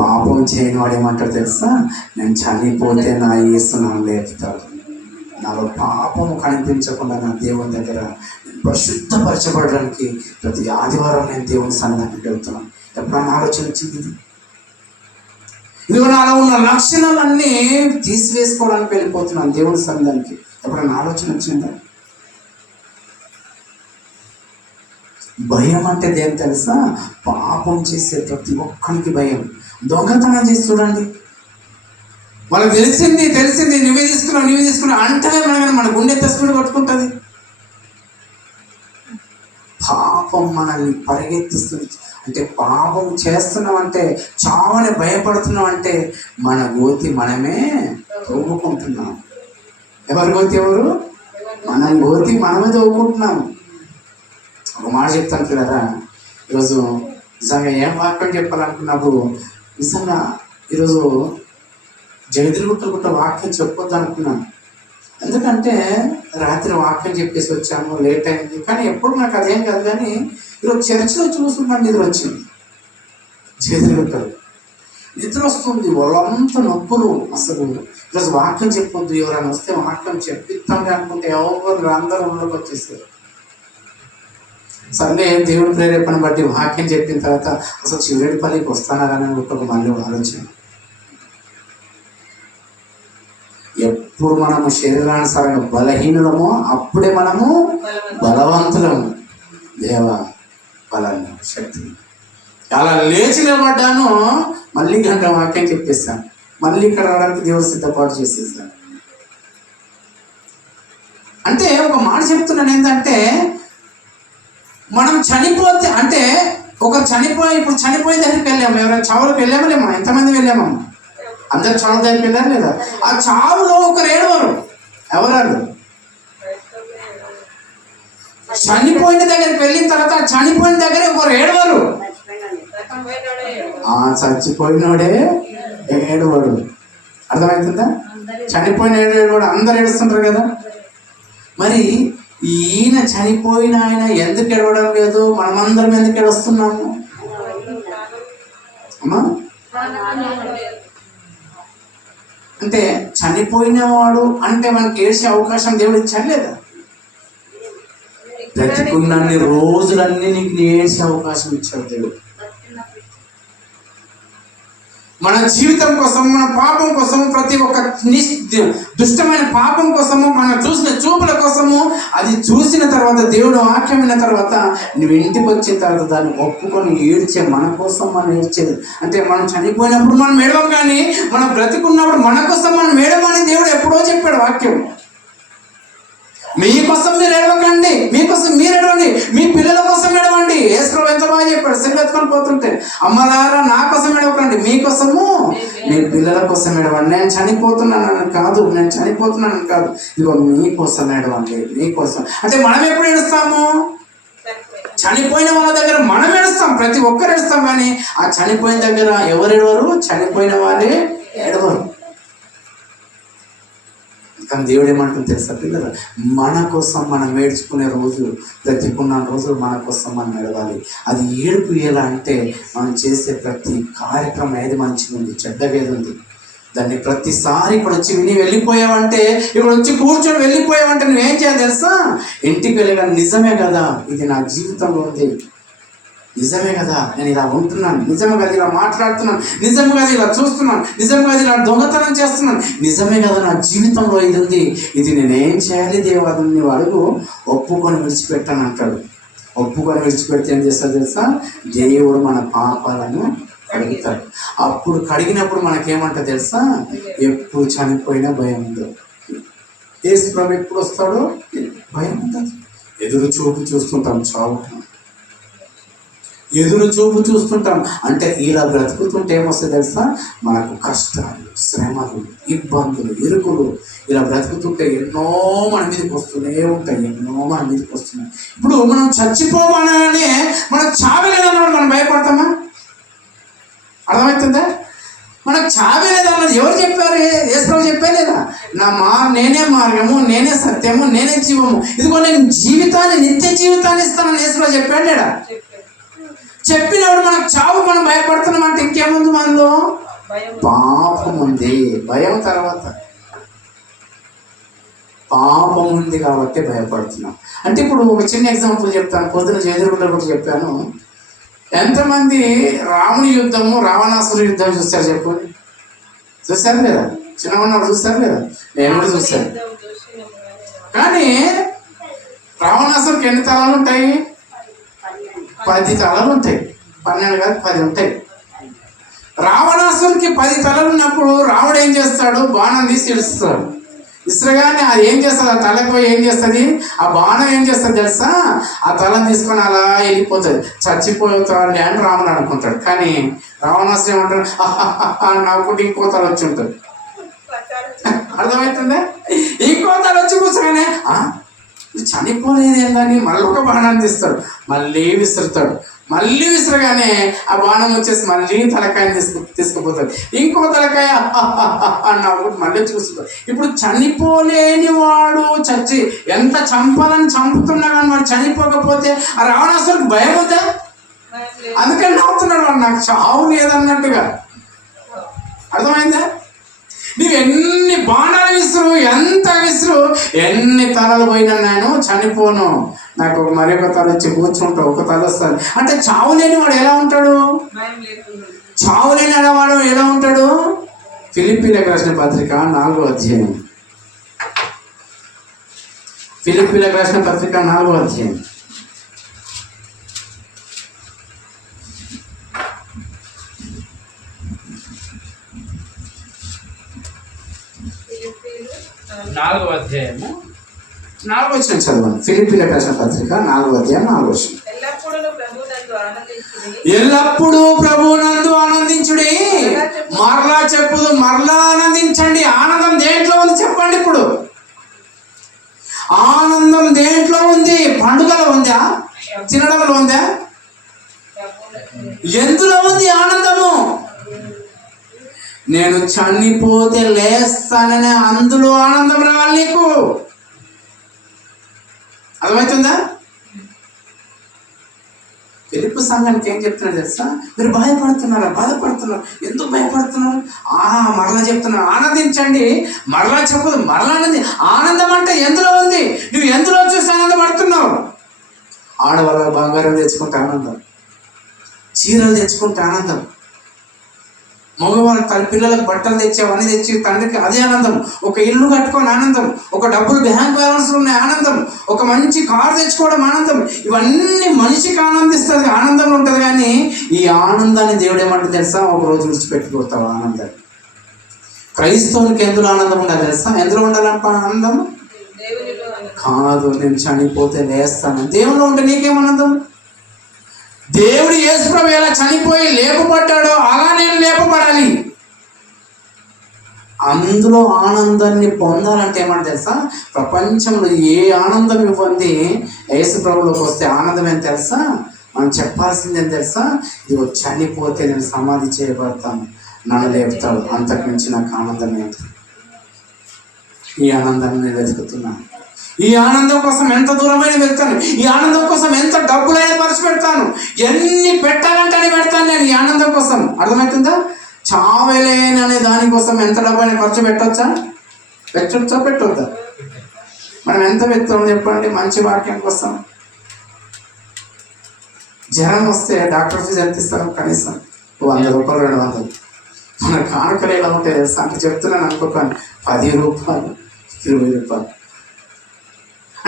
పాపం చేయని వాడు ఏమంటాడు తెలుసా? నేను చనిపోతే నా యేసు నన్ను లేపుతాడు. నాలో పాపం కనిపించకుండా నా దేవుని దగ్గర పరిశుద్ధపరచబడడానికి ప్రతి ఆదివారం నేను దేవుని సన్నిధానికి వెళ్తున్నాను. ఎప్పుడన్నా ఆలోచన వచ్చింది? ఇదిగో నాలో ఉన్న లక్షణాలన్నీ తీసివేసుకోవడానికి వెళ్ళిపోతున్నాను దేవుని సన్నిధానికి. ఎప్పుడన్నా ఆలోచన వచ్చిందా? భయం అంటే దేని తెలుసా? పాపం చేసే ప్రతి ఒక్కరికి భయం. దొంగతనం చేసి చూడండి, వాళ్ళకి తెలిసింది నువ్వే తీసుకున్నావు అంటే మన గుండె తెస్తుడు కొట్టుకుంటుంది. పాపం మనల్ని పరిగెత్తిస్తుంది. అంటే పాపం చేస్తున్నామంటే, చావని భయపడుతున్నాం అంటే మన గోతి మనమే తవ్వుకుంటున్నాం. ఎవరి గోతి ఎవరు? మన గోతి మనమే తవ్వుకుంటున్నాం. ఒక మాట చెప్తాను కదా, ఈరోజు నిజంగా ఏం వాక్యం చెప్పాలనుకున్నప్పుడు నిజంగా ఈరోజు జగదిరుగుట్ట వాక్యం చెప్పొద్దు అనుకున్నాను. ఎందుకంటే రాత్రి వాక్యం చెప్పేసి వచ్చాము, లేట్ అయింది. కానీ ఎప్పుడు నాకు అదేం కాదు. కానీ ఈరోజు చర్చిలో చూస్తున్నాను నిద్ర వచ్చింది. జగదిరుగుట్టలు నిద్ర వస్తుంది, వాళ్ళంతా నొప్పులు. అసలు ఈరోజు వాక్యం చెప్పొద్దు, ఎవరైనా వస్తే వాక్యం చెప్పిస్తాండి అనుకుంటే ఎవరు అందరూ ఊళ్ళోకి వచ్చేసారు. సర్లే దేవుడి ప్రేరేపణ బట్టి వాక్యం చెప్పిన తర్వాత అసలు చివరిపల్లికి వస్తానారని ఒక మళ్ళీ ఆలోచన. ఎప్పుడు మనము శరీరానుసారంగా బలహీనులమో అప్పుడే మనము బలవంతులము. దేవ బలాన్ని శక్తిని అలా లేచి నిలబడ్డాను. మళ్ళీ గంట వాక్యం చెప్పేస్తాను, మళ్ళీ ఇక్కడ రావడానికి దేవుడు సిద్ధపాటు చేసేసాను. అంటే ఒక మాట చెప్తున్నాను ఏంటంటే, మనం చనిపోతే అంటే ఇప్పుడు చనిపోయే దగ్గరికి వెళ్ళాము. ఎవరైనా చావులకు వెళ్ళామా లేమా? ఎంతమంది వెళ్ళామమ్మా? అందరు చావు దగ్గరికి వెళ్ళారు లేదా? ఆ చావులో ఒకరు ఏడవరు. ఎవరు? చనిపోయిన దగ్గరికి వెళ్ళిన తర్వాత చనిపోయిన దగ్గర ఒకరు ఏడవరు. చచ్చిపోయినోడే ఏడవడు. అర్థమవుతుందా? చనిపోయిన ఏడవాడు, అందరు ఏడుస్తుంటారు కదా. మరి ఈయన చనిపోయిన ఆయన ఎందుకు ఏడవడం లేదు? మనమందరం ఎందుకు ఏడుస్తున్నాము అమ్మా? అంటే చనిపోయిన వాడు అంటే మనకి ఏడ్చే అవకాశం దేవుడు ఇచ్చాడు లేదా? బ్రతికున్నన్ని రోజులన్నీ నీకు ఏడ్చే అవకాశం ఇచ్చాడు దేవుడు. మన జీవితం కోసం, మన పాపం కోసము, ప్రతి ఒక్క దుష్టమైన పాపం కోసము, మనం చూసిన చూపుల కోసము, అది చూసిన తర్వాత దేవుడు వాక్యం విన్న తర్వాత నువ్వు ఇంటికి వచ్చిన తర్వాత దాన్ని ఒప్పుకొని ఏడ్చే మన కోసం మనం ఏడ్చేది. అంటే మనం చనిపోయినప్పుడు మనం ఏడవం, కానీ మనం బ్రతికున్నప్పుడు మన కోసం మనం ఏడవని దేవుడు ఎప్పుడో చెప్పాడు వాక్యం. మీకోసం మీరు ఎడవకండి, మీకోసం మీరు ఎడవండి, మీ పిల్లల కోసం ఎడవండి. యేసు ఎంత బాగా చెప్పాడు, సెల్ ఎత్తుకొని పోతుంటే, అమ్మలారా నా కోసం ఎడవకండి, మీకోసము మీ పిల్లల కోసం ఎడవండి. నేను చనిపోతున్నానని కాదు, నేను చనిపోతున్నానని కాదు, ఇదిగో మీకోసం ఎడవండి, మీకోసం. అంటే మనం ఎప్పుడు ఏడుస్తాము? చనిపోయిన వాళ్ళ దగ్గర మనం ఏడుస్తాం, ప్రతి ఒక్కరు ఏడుస్తాం. కానీ ఆ చనిపోయిన దగ్గర ఎవరు ఎడవరు? చనిపోయిన వారే ఎడవరు. కానీ దేవుడు ఏమంటుంది తెలుసా పిల్లలు, మన కోసం మనం ఏడ్చుకునే రోజు, బ్రతికున్న రోజులు మన కోసం మనం ఎడవాలి. అది ఏడుపు ఎలా అంటే, మనం చేసే ప్రతి కార్యక్రమం ఏది మంచిగా ఉంది, చెడ్డగా ఏది ఉంది, దాన్ని ప్రతిసారి ఇక్కడ వచ్చి విని వెళ్ళిపోయావంటే, ఇక్కడ వచ్చి కూర్చొని వెళ్ళిపోయావంటే నువ్వేం చేయాలి తెలుసా? ఇంటికి వెళ్ళగా నిజమే కదా, ఇది నా జీవితంలో ఉంది, నిజమే కదా నేను ఇలా ఉంటున్నాను, నిజమే కదా ఇలా మాట్లాడుతున్నాను, నిజమే కదా ఇలా చూస్తున్నాను, నిజమే కదా ఇలా దొంగతనం చేస్తున్నాను, నిజమే కదా నా జీవితంలో ఇది ఉంది, ఇది నేనేం చేయాలి దేవా? నువ్వు అడుగు, ఒప్పుకొని విడిచిపెట్టాను అంటాడు. ఒప్పుకొని విడిచిపెడితే ఏం చేస్తాడు తెలుసా? దేవుడు మన పాపాలను కడుగుతాడు. అప్పుడు కడిగినప్పుడు మనకేమంటా తెలుసా? ఎప్పుడు చనిపోయినా భయం ఉండదు. యేసు ప్రభు ఎప్పుడు వస్తాడో భయం ఉంటుంది. ఎదురు చూపు చూస్తుంటాం, చావుకు ఎదురు చూపు చూస్తుంటాం. అంటే ఇలా బ్రతుకుతుంటే ఏమొస్తుంది తెలుసా? మనకు కష్టాలు, శ్రమలు, ఇబ్బందులు, ఇరుకులు, ఇలా బ్రతుకుతుంటే ఎన్నో మన మీదకి వస్తూనే ఉంటాయి, ఎన్నో మన మీదకి వస్తున్నాయి. ఇప్పుడు మనం చచ్చిపోవాలనే మనకు చావలేదన్నమాట మనం భయపడతామా? అర్థమవుతుందా? మనకు చావలేదన్నది ఎవరు చెప్పారు? యేసు చెప్పే లేదా? నేనే మార్గము, నేనే సత్యము, నేనే జీవము, ఇదిగో నేను జీవితాన్ని, నిత్య జీవితాన్ని ఇస్తానని యేసు చెప్పాడు లేడా? చెప్పినప్పుడు మనకు చావు, మనం భయపడుతున్నాం అంటే ఇంకేముంది మనలో? పాపం ఉంది. భయం తర్వాత పాపం ఉంది కాబట్టి భయపడుతున్నాం. అంటే ఇప్పుడు ఒక చిన్న ఎగ్జాంపుల్ చెప్తాను. పొద్దున జయదుర్గులో కూడా చెప్పాను. ఎంతమంది రాముని యుద్ధము, రావణాసురుడి యుద్ధం చూస్తారు చెప్పండి? చూస్తారు లేదా? చిన్నగా చూస్తారు లేదా? నేను కూడా చూస్తాను. కానీ రావణాసురుడికి ఎన్ని తలాలు ఉంటాయి? 10 తలలు ఉంటాయి. 12 కాదు, 10 ఉంటాయి. రావణాసురుడికి 10 తలలు ఉన్నప్పుడు రాముడు ఏం చేస్తాడు? బాణం తీసి ఇడుస్తాడు. ఇసురగానే అది ఏం చేస్తుంది? ఆ తలకు ఏం చేస్తుంది? ఆ బాణం ఏం చేస్తుంది తెలుసా? ఆ తలను తీసుకొని అలా వెళ్ళిపోతుంది. చచ్చిపోతాడు అని రాముడు అనుకుంటాడు. కానీ రావణాసుడు ఏమంటాడు? నవ్వుకుంటే ఇంకో తల వచ్చి ఉంటుంది. అర్థమవుతుందా? ఇంకో తల వచ్చి కూర్చోగానే చనిపోలేదు ఏందని మళ్ళీ ఒక బాణాన్ని తీస్తాడు, మళ్ళీ విసురుతాడు. మళ్ళీ విసురగానే ఆ బాణం వచ్చేసి మళ్ళీ తలకాయని తీసుకుపోతాడు. ఇంకో తలకాయ అన్నప్పుడు మళ్ళీ చూస్తాడు. ఇప్పుడు చనిపోలేని వాడు చచ్చి ఎంత చంపాలని చంపుతున్నా కానీ వాడు చనిపోకపోతే ఆ రావణాసురుడికి భయం అవుతా? అందుకని నవ్వుతున్నాడు వాడు, నాకు చావు లేదన్నట్టుగా. అర్థమైందా? నీవు ఎన్ని బాణాలు విసురు, ఎంత విసురు, ఎన్ని తలలు పోయినా నేను చనిపోను, నాకు మరి ఒక తల వచ్చి కూర్చుంటా, ఒక తల వస్తుంది. అంటే చావు లేని వాడు ఎలా ఉంటాడు? చావు లేని వాడు ఎలా ఉంటాడు? ఫిలిప్పీలకు రాసిన పత్రిక 4వ అధ్యాయం. ఫిలిప్పీలకు రాసిన పత్రిక 4వ అధ్యాయం. నాలుగవ అధ్యాయము 4వ వచనం చదవండి. ఫిలిప్పీలకు రాసిన పత్రిక 4వ అధ్యాయం 4వ వచనం. ఎల్లప్పుడూ ప్రభువునందు ఆనందించుడి. మరలా చెప్పుదు, మరలా ఆనందించండి. ఆనందం దేంట్లో ఉంది చెప్పండి? ఇప్పుడు ఆనందం దేంట్లో ఉంది? పండుగలో ఉందా? తినడంలో ఉందా? ఎందులో ఉంది ఆనందము? నేను చనిపోతే లేస్తాననే అందులో ఆనందం రావాలి నీకు. అర్థమవుతుందా? ఫిలిప్పీ సంఘానికి ఏం చెప్తున్నాడు తెలుసా? మీరు భయపడుతున్నారా? బాధపడుతున్నారు. ఎందుకు భయపడుతున్నారు? మరలా చెప్తున్నారు, ఆనందించండి. మరలా చెప్పదు, మరలా ఆనందం అంటే ఎందులో ఉంది? నువ్వు ఎందులో చూసి ఆనందపడుతున్నావు? ఆడవాళ్ళ బంగారం తెచ్చుకుంటే ఆనందం, చీరలు తెచ్చుకుంటే ఆనందం, మగవాళ్ళు తన పిల్లలకు బట్టలు తెచ్చి అవన్నీ తెచ్చి తండ్రికి అదే ఆనందం. ఒక ఇల్లు కట్టుకొని ఆనందం, ఒక డబ్బులు బ్యాంక్ బ్యాలెన్స్ ఉన్నాయి ఆనందం, ఒక మంచి కారు తెచ్చుకోవడం ఆనందం. ఇవన్నీ మనిషికి ఆనందిస్తుంది, ఆనందంలో ఉంటుంది. కానీ ఈ ఆనందాన్ని దేవుడు ఏమంటుంది తెలుసా? ఒక రోజు విడిచిపెట్టుకోతావు ఆనందాన్ని. క్రైస్తవునికి ఎందులో ఆనందం ఉండాలి తెలుసా? ఎందులో ఉండాలంట ఆనందం? కాదు, నేను చనిపోతే లేస్తాను. దేవుడు ఉంటే నీకేమన్నదం? దేవుడు యేసుప్రభు ఎలా చనిపోయి లేపబడ్డాడో అలా నేను లేపబడాలి. అందులో ఆనందాన్ని పొందాలంటే ఏమంటే తెలుసా, ప్రపంచంలో ఏ ఆనందం ఇవ్వండి యేసుప్రభులోకి వస్తే ఆనందం ఏం తెలుసా? మనం చెప్పాల్సిందేం తెలుసా? ఇదిగో చనిపోతే నేను సమాధి చేయబడతాను, నన్ను లేపుతాడు, అంతకు మించి నాకు ఆనందం ఏంటి? ఈ ఆనందాన్ని నేను వెతుకుతున్నాను. ఈ ఆనందం కోసం ఎంత దూరమైన వెళ్తాను, ఈ ఆనందం కోసం ఎంత డబ్బులైనా ఖర్చు పెడతాను, ఎన్ని పెట్టాలంటే అని పెడతాను నేను ఈ ఆనందం కోసం. అర్థమవుతుందా? చావలేని అనే దానికోసం ఎంత డబ్బైనా ఖర్చు పెట్టొచ్చా? పెట్టొద్దా? మనం ఎంత పెడతాం చెప్పండి మంచి వాక్యం కోసం? జ్వరం వస్తే డాక్టర్ ఫీజు ఎంత ఇస్తారు? కనీసం 100 రూపాయలు 200. మన కానుకలు ఎలా ఉంటాయి తెలుసా? అంటే చెప్తున్నాను అనుకోకండి, 10 రూపాయలు 20 రూపాయలు.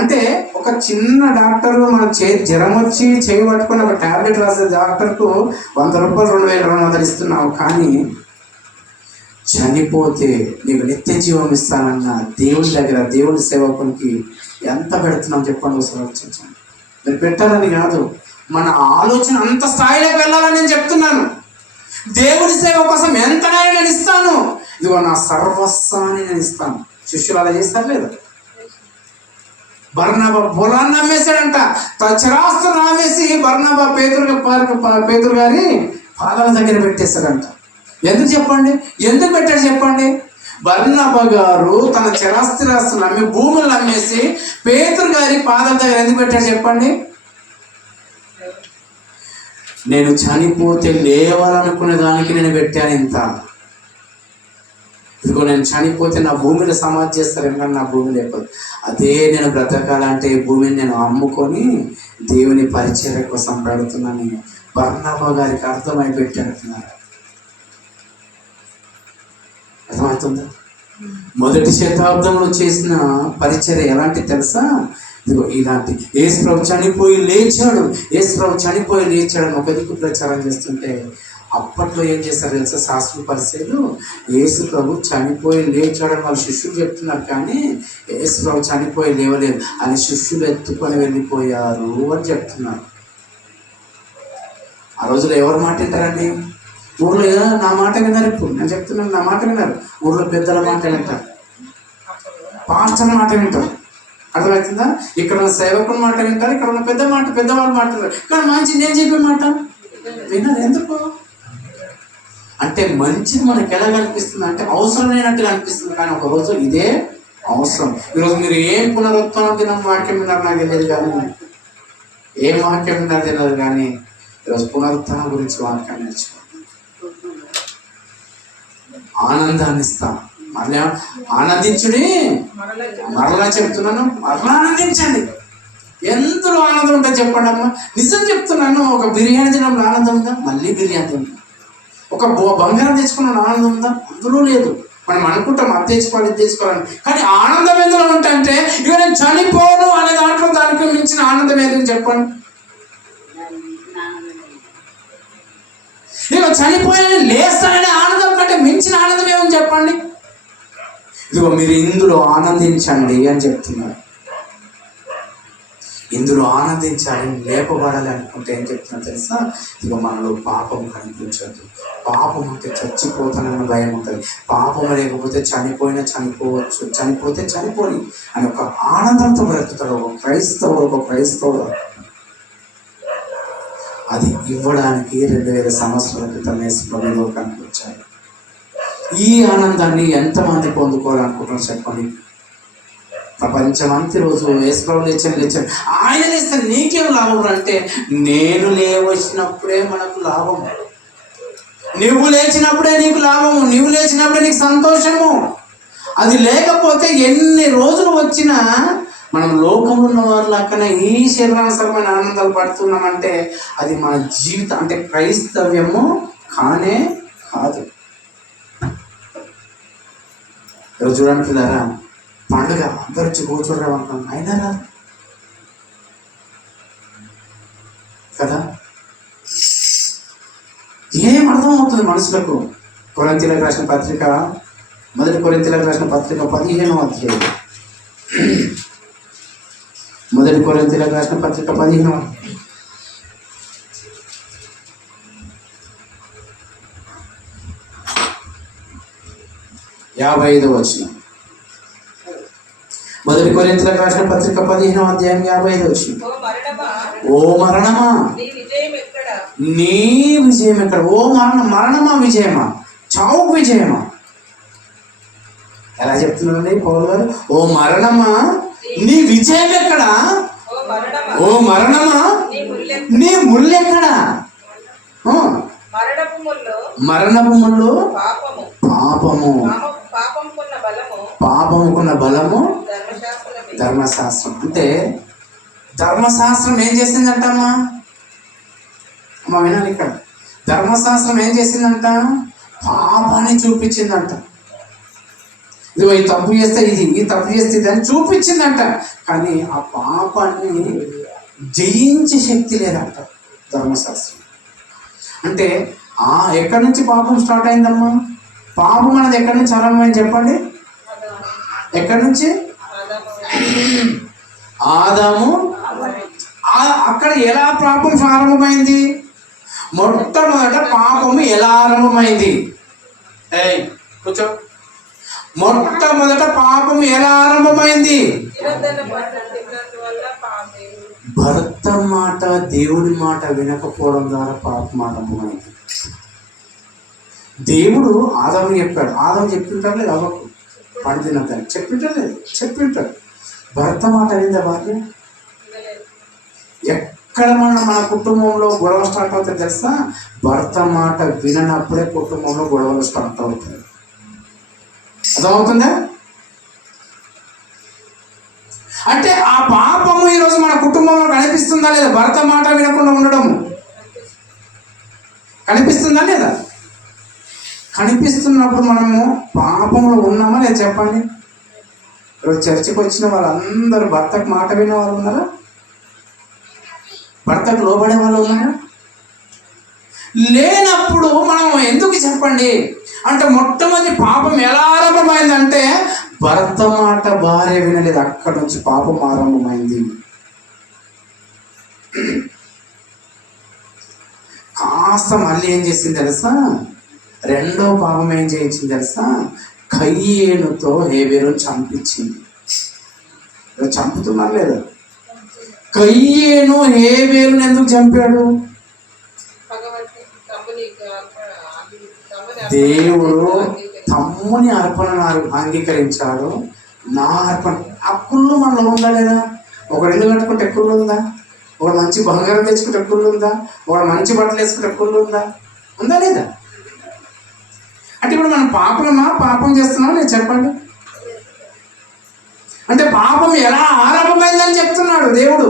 అంటే ఒక చిన్న డాక్టర్ మన జ్వరం వచ్చి చేయి పట్టుకొని ఒక టాబ్లెట్ రాసే డాక్టర్కు 100 రూపాయలు 2200 ఇస్తున్నావు. కానీ చనిపోతే నీకు నిత్య జీవం ఇస్తానన్న దేవుడి దగ్గర, దేవుడి సేవకునికి ఎంత పెడుతున్నాం చెప్పండి ఒకసారి ఆలోచించండి. మీరు పెట్టాలని కాదు, మన ఆలోచన అంత స్థాయిలోకి వెళ్ళాలని నేను చెప్తున్నాను. దేవుడి సేవ కోసం ఎంతనైనా నేను ఇస్తాను, ఇదిగో నా సర్వస్వాన్ని నేను ఇస్తాను. శిష్యులు అలా చేస్తారు లేదా? బర్నబా పొలాన్ని అమ్మేశాడంట, చరాస్తులు అమ్మేసి బర్నబా పేతురు గారి పాదాల దగ్గర పెట్టేశాడంట. ఎందుకు చెప్పండి? ఎందుకు పెట్టాడు చెప్పండి? బర్నబా గారు తన చరాస్తులు అమ్మి భూములను అమ్మేసి పేతురు గారి పాదాల దగ్గర ఎందుకు పెట్టాడు చెప్పండి? నేను చనిపోతే లేవాలనుకునే దానికి నేను పెట్టాను ఇంత. ఇదిగో నేను చనిపోతే నా భూమిని సమాధి చేస్తారు, ఎందుకంటే నా భూమి లేకపోతే అదే నేను బ్రతకాలంటే భూమిని నేను అమ్ముకొని దేవుని పరిచర్య కోసం పెడుతున్నాను. బర్నబా గారికి అర్థమై పెట్టాడుతున్నారు. అర్థమవుతుందా? 1వ శతాబ్దంలో చేసిన పరిచర్య ఎలాంటి తెలుసా? ఇదిగో ఇలాంటి యేసుప్రభు చనిపోయి లేచాడు, యేసుప్రభు చనిపోయి లేచాడని ఒక దిక్కు ప్రచారం చేస్తుంటే, అప్పట్లో ఏం చేశారు తెలుసా? శాస్త్రులు పరిచర్యలు యేసుప్రభు చనిపోయి లేచాడని వాళ్ళ శిష్యులు చెప్తున్నారు, కానీ యేసుప్రభు చనిపోయి లేవలేదు అని శిష్యులు ఎత్తుకొని వెళ్ళిపోయారు అని చెప్తున్నారు. ఆ రోజులో ఎవరు మాట వింటారండి? ఊర్లో నా మాట విన్నారు. ఇప్పుడు నేను చెప్తున్నాను, నా మాట విన్నారు. ఊర్లో పెద్దల మాట వింటారు, పాస్టర్ల మాట వింటారు. అర్థమవుతుందా? ఇక్కడ ఉన్న సేవకుల మాట వింటారు, ఇక్కడ ఉన్న పెద్దవాళ్ళు మాట్లాడతారు, కానీ మంచి నేను చెప్పే మాట విన్నారు. ఎందుకు అంటే మంచిది మనకి ఎలా కనిపిస్తుంది అంటే అవసరమైనట్టుగా అనిపిస్తుంది, కానీ ఒక రోజు ఇదే అవసరం. ఈరోజు మీరు ఏం పునరుత్థానం దినం వాక్యం విన్నారు నాకు తెలియదు, కానీ ఏం వాక్యం విన్నారు తెలియదు, కానీ ఈరోజు పునరుత్థానం గురించి వాక్యం నేర్చుకోండి. ఆనందాన్ని ఇస్తాం. మళ్ళీ ఆనందించుడి, మరలా చెప్తున్నాను, మరలా ఆనందించండి. ఎందులో ఆనందం ఉంటుంది చెప్పండి అమ్మా? నిజం చెప్తున్నాను. ఒక బిర్యానీ తినడంలో ఆనందం ఉందా? మళ్ళీ బిర్యానీ తింటాం. ఒక బంగారం తెచ్చుకున్న ఆనందం ఉందా? అందులో లేదు. మనం అనుకుంటాం అది తెచ్చుకోవాలి, ఇది తెచ్చుకోవాలని, కానీ ఆనందం ఎందులో ఉంటే ఇక నేను చనిపోను అనే దాంట్లో దానికి మించిన ఆనందం ఏదని చెప్పండి. ఇక చనిపోయి లేస్తాననే ఆనందం కంటే మించిన ఆనందం ఏమని చెప్పండి. ఇదిగో మీరు ఇందులో ఆనందించండి అని చెప్తున్నారు. ఇందులో ఆనందించాలి, లేపబడాలి అనుకుంటే ఏం చెప్తున్నా తెలుసా? ఇదిగో మనలో పాపం కనిపించద్దు. పాపం అంటే చచ్చిపోతానన్న భయం ఉంటుంది. పాపం లేకపోతే చనిపోవచ్చు, చనిపోతే చనిపోని అని ఒక ఆనందంతో బ్రతుకుతాడు ఒక క్రైస్తవుడు. అది ఇవ్వడానికి 2000 సంవత్సరాల క్రితం యేసుప్రభులో కనిపించారు. ఈ ఆనందాన్ని ఎంతమంది పొందుకోవాలనుకుంటున్నారు చెప్పండి? ప్రపంచమంతా రోజు యేసుప్రభు లేచాడు, ఆయన లేస్తే నీకేం లాభం అంటే, నేను లేవచ్చినప్పుడే మనకు లాభం. నువ్వు లేచినప్పుడే నీకు లాభము, నువ్వు లేచినప్పుడే నీకు సంతోషము. అది లేకపోతే ఎన్ని రోజులు వచ్చినా మనం లోకంలో ఉన్న వాళ్ళ అక్కనే ఈ శరీరానుసరమైన ఆనందాలు పడుతున్నామంటే అది మన జీవితం అంటే క్రైస్తవ్యము కానే కాదు. ఈరోజు చూడండి పిల్లరా, పండుగ అందరు వచ్చి కూర్చోడమంటాం, అయినా రా కదా. ఏం అర్థమవుతుంది మనసులకు? కొరింథీయులకు రాసిన పత్రిక, 1 కొరింథీయులకు రాసిన పత్రిక 15వ అధ్యాయం మొదటి కొరింథీయులకు రాసిన పత్రిక 15వ 55వ వచనం. మొదటి కొరింథీయులకు రాసిన పత్రిక 15వ అధ్యాయం 55వ వచనం. ఓ మరణమా నీ విజయం ఎక్కడ? ఓ మరణమా విజయమా? చావుకు విజయమా? ఎలా చెప్తున్నారండి పౌలు గారు? ఓ మరణమా నీ విజయం ఎక్కడ? ఓ మరణమా నీ ముళ్ళు ఎక్కడ? మరణపు ముళ్ళు పాపము, పాపముకున్న బలము ధర్మశాస్త్రం. అంటే ధర్మశాస్త్రం ఏం చేసిందంటమ్మా? అమ్మా వినాలి ఇక్కడ. ధర్మశాస్త్రం ఏం చేసిందంట? పాపాన్ని చూపించిందంట. ఇదిగో ఈ తప్పు చేస్తే ఇది, ఈ తప్పు చేస్తే ఇది అని చూపించిందంట. కానీ ఆ పాపాన్ని జయించే శక్తి లేదంట ధర్మశాస్త్రం. అంటే ఎక్కడి నుంచి పాపం స్టార్ట్ అయిందమ్మా? పాపం అనేది ఎక్కడి నుంచి ఆరంభమైంది చెప్పండి? ఎక్కడి నుంచి? ఆదాము. అక్కడ ఎలా పాపం ఆరంభమైంది? మొట్టమొదట పాపము ఎలా ఆరంభమైంది? కూర్చో. మొట్టమొదట పాపం ఎలా ఆరంభమైంది? భర్త మాట, దేవుడి మాట వినకపోవడం ద్వారా పాపం ఆరంభమైంది. దేవుడు ఆదాము చెప్పాడు. ఆదాము చెప్పింటారు లేదు అవ్వకు పండినతని చెప్పింటారు లేదు, చెప్పింటాడు. భర్త మాట విందా భార్య? ఎక్కడ మన కుటుంబంలో గొడవ స్టార్ట్ అవుతాయి తెలుసా? భర్త మాట విననప్పుడే కుటుంబంలో గొడవలు స్టార్ట్ అవుతాయి. అర్థమవుతుందా? అంటే ఆ పాపము ఈరోజు మన కుటుంబంలో కనిపిస్తుందా లేదా? భర్త మాట వినకుండా ఉండడము కనిపిస్తుందా లేదా? కనిపిస్తున్నప్పుడు మనము పాపంలో ఉన్నామా లేదా చెప్పండి? ఈరోజు చర్చికి వచ్చిన వాళ్ళందరూ భర్తకు మాట వినే వాళ్ళు ఉన్నారా? భర్తకు లోబడే వాళ్ళు ఉన్నారా? లేనప్పుడు మనం ఎందుకు చెప్పండి? అంటే మొట్టమొదటి పాపం ఎలా ఆరంభమైందంటే భర్త మాట భార్య వినలేదు. అక్కడి నుంచి పాపం ఆరంభమైంది. కాస్త మళ్ళీ ఏం చేసింది తెలుసా? రెండో పాపం ఏం చేయించింది తెలుసా? కయ్యేనుతో హేబేలును చంపించింది. చంపుతున్నారు లేదా? కయ్యేను హేబేలును ఎందుకు చంపాడు? దేవుడు తమ్ముని అర్పణను అంగీకరించాడు. నా అర్పణ ఆ కుళ్ళు మనలో ఉందా లేదా? ఒకడు ఇల్లు కట్టుకుంటే కుళ్ళు ఉందా? ఒకడు మంచి బంగారం తెచ్చుకుంటే కుళ్ళు ఉందా? ఒకడు మంచి బట్టలు వేసుకుంటే కుళ్ళు ఉందా? ఉందా లేదా? అంటే ఇప్పుడు మనం పాపమా పాపం చేస్తున్నామా నేను చెప్పండి? అంటే పాపం ఎలా ఆరంభమైందని చెప్తున్నాడు దేవుడు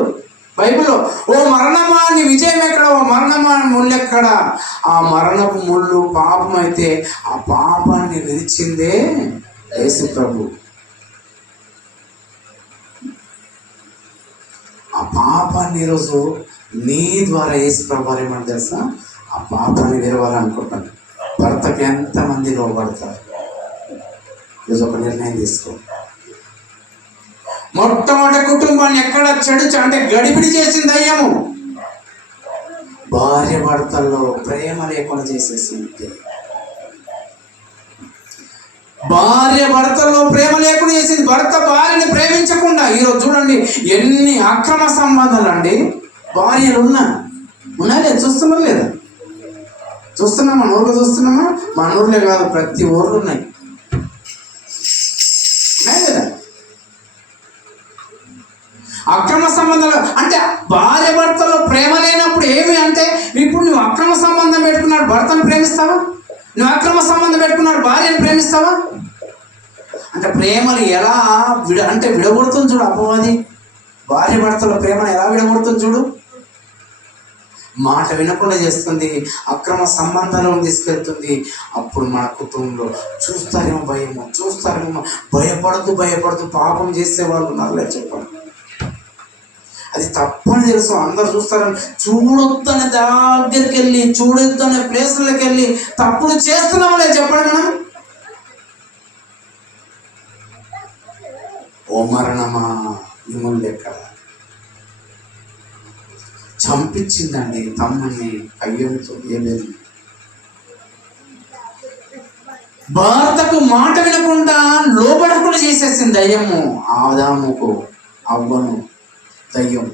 బైబిల్లో. ఓ మరణమా నీ విజయం ఎక్కడ? ఓ మరణమా ముళ్ళు ఎక్కడ? ఆ మరణపు ముళ్ళు పాపం అయితే ఆ పాపాన్ని విరిచిందే యేసు ప్రభు. ఆ పాపాన్ని ఈరోజు నీ ద్వారా యేసు ప్రభు ఏమంటే తెలుసా? ఆ పాపాన్ని విరవాలనుకుంటాను. భర్తకి ఎంతమంది లోబడతారు? ఈరోజు ఒక నిర్ణయం తీసుకో. మొట్టమొదటి కుటుంబాన్ని ఎక్కడ చెడు అంటే గడిబిడి చేసింది దయ్యము. భార్య భర్తల్లో ప్రేమ లేకుండా చేసేసింది. భార్య భర్తల్లో ప్రేమ లేకుండా చేసింది. భర్త భార్యని ప్రేమించకుండా. ఈరోజు చూడండి ఎన్ని అక్రమ సంబంధాలు అండి. భార్యలు ఉన్నా లేదా? చూస్తున్నారు లేదా? చూస్తున్నామా? మన ఊర్లో చూస్తున్నామా? మన ఊర్లే కాదు ప్రతి ఊర్లో ఉన్నాయి లేదా? అక్రమ సంబంధాలు అంటే భార్య భర్తలో ప్రేమ లేనప్పుడు ఏమి అంటే ఇప్పుడు నువ్వు అక్రమ సంబంధం పెట్టుకున్నాడు భర్తను ప్రేమిస్తావా? నువ్వు అక్రమ సంబంధం పెట్టుకున్నాడు భార్యను ప్రేమిస్తావా? అంటే ప్రేమలు ఎలా విడగొడుతుంది చూడు అపవాది. భార్య భర్తల ప్రేమను ఎలా విడగొడుతుంది చూడు. మాట వినకుండా చేస్తుంది, అక్రమ సంబంధాలను తీసుకెళ్తుంది. అప్పుడు మన కుటుంబంలో చూస్తారేమో భయపడుతూ పాపం చేసే వాళ్ళు ఉన్నారులే చెప్పండి. అది తప్పని తెలుసు, అందరు చూస్తారని చూడొద్దనే దగ్గరికి వెళ్ళి చూడొద్దనే ప్లేసులకి వెళ్ళి తప్పుడు చేస్తున్నామలే చెప్పండి మనం. ఓ మరణమా ఈ ముళ్ళు ఎక్కడ? చంపించిందండి తమ్ముని కయ్యంతో. ఏలేదు, భర్తకు మాట వినకుండా లోబడకుండా చేసేసింది దయ్యము ఆదాముకు అవ్వను. దయ్యం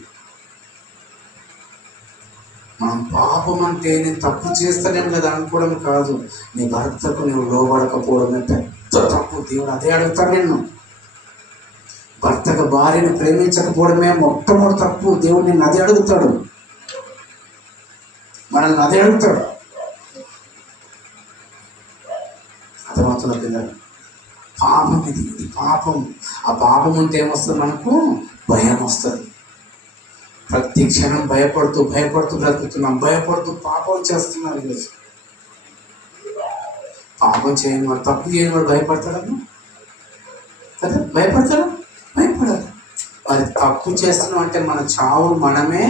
మనం పాపం అంటే నేను తప్పు చేస్తానేం కదా అనుకోవడం కాదు, నీ భర్తకు నువ్వు లోబడకపోవడమే పెద్ద తప్పు. దేవుడు అదే అడుగుతాడు నిన్ను. భర్తకు భార్యను ప్రేమించకపోవడమే మొట్టమొదటి తప్పు. దేవుడు నిన్ను అదే అడుగుతాడు, మనల్ని అదే అడుగుతాడు. అర్థమవుతున్న పిల్లలు, పాపం ఇది పాపం. ఆ పాపం ఉంటే ఏమొస్తుంది, మనకు భయం వస్తుంది. ప్రతి క్షణం భయపడుతూ బ్రతుకుతున్నాం, భయపడుతూ పాపం చేస్తున్నాం. ఈరోజు పాపం చేయని వాడు, తప్పు చేయని వాడు భయపడతాడమ్మా కదా, భయపడతాడు. మరి తప్పు చేస్తున్నాం అంటే మన చావు మనమే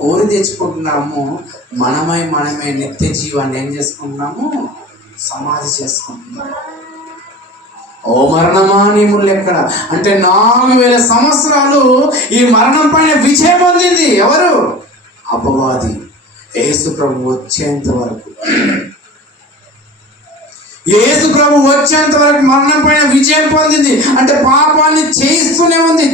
కోరి తెచ్చుకుంటున్నాము. మనమే నిత్య జీవాన్ని ఏం చేసుకుంటున్నాము, సమాధి చేసుకుంటున్నాము. ఓ మరణమా నీ ముళ్ళు ఎక్కడ అంటే 4000 సంవత్సరాలు ఈ మరణం పైన విజయం పొందింది ఎవరు, అపవాది. యేసు ప్రభు వచ్చేంత వరకు, యేసు ప్రభు వచ్చేంత వరకు మరణం పైన విజయం పొందింది. అంటే పాపాన్ని చేయిస్తూనే ఉంది,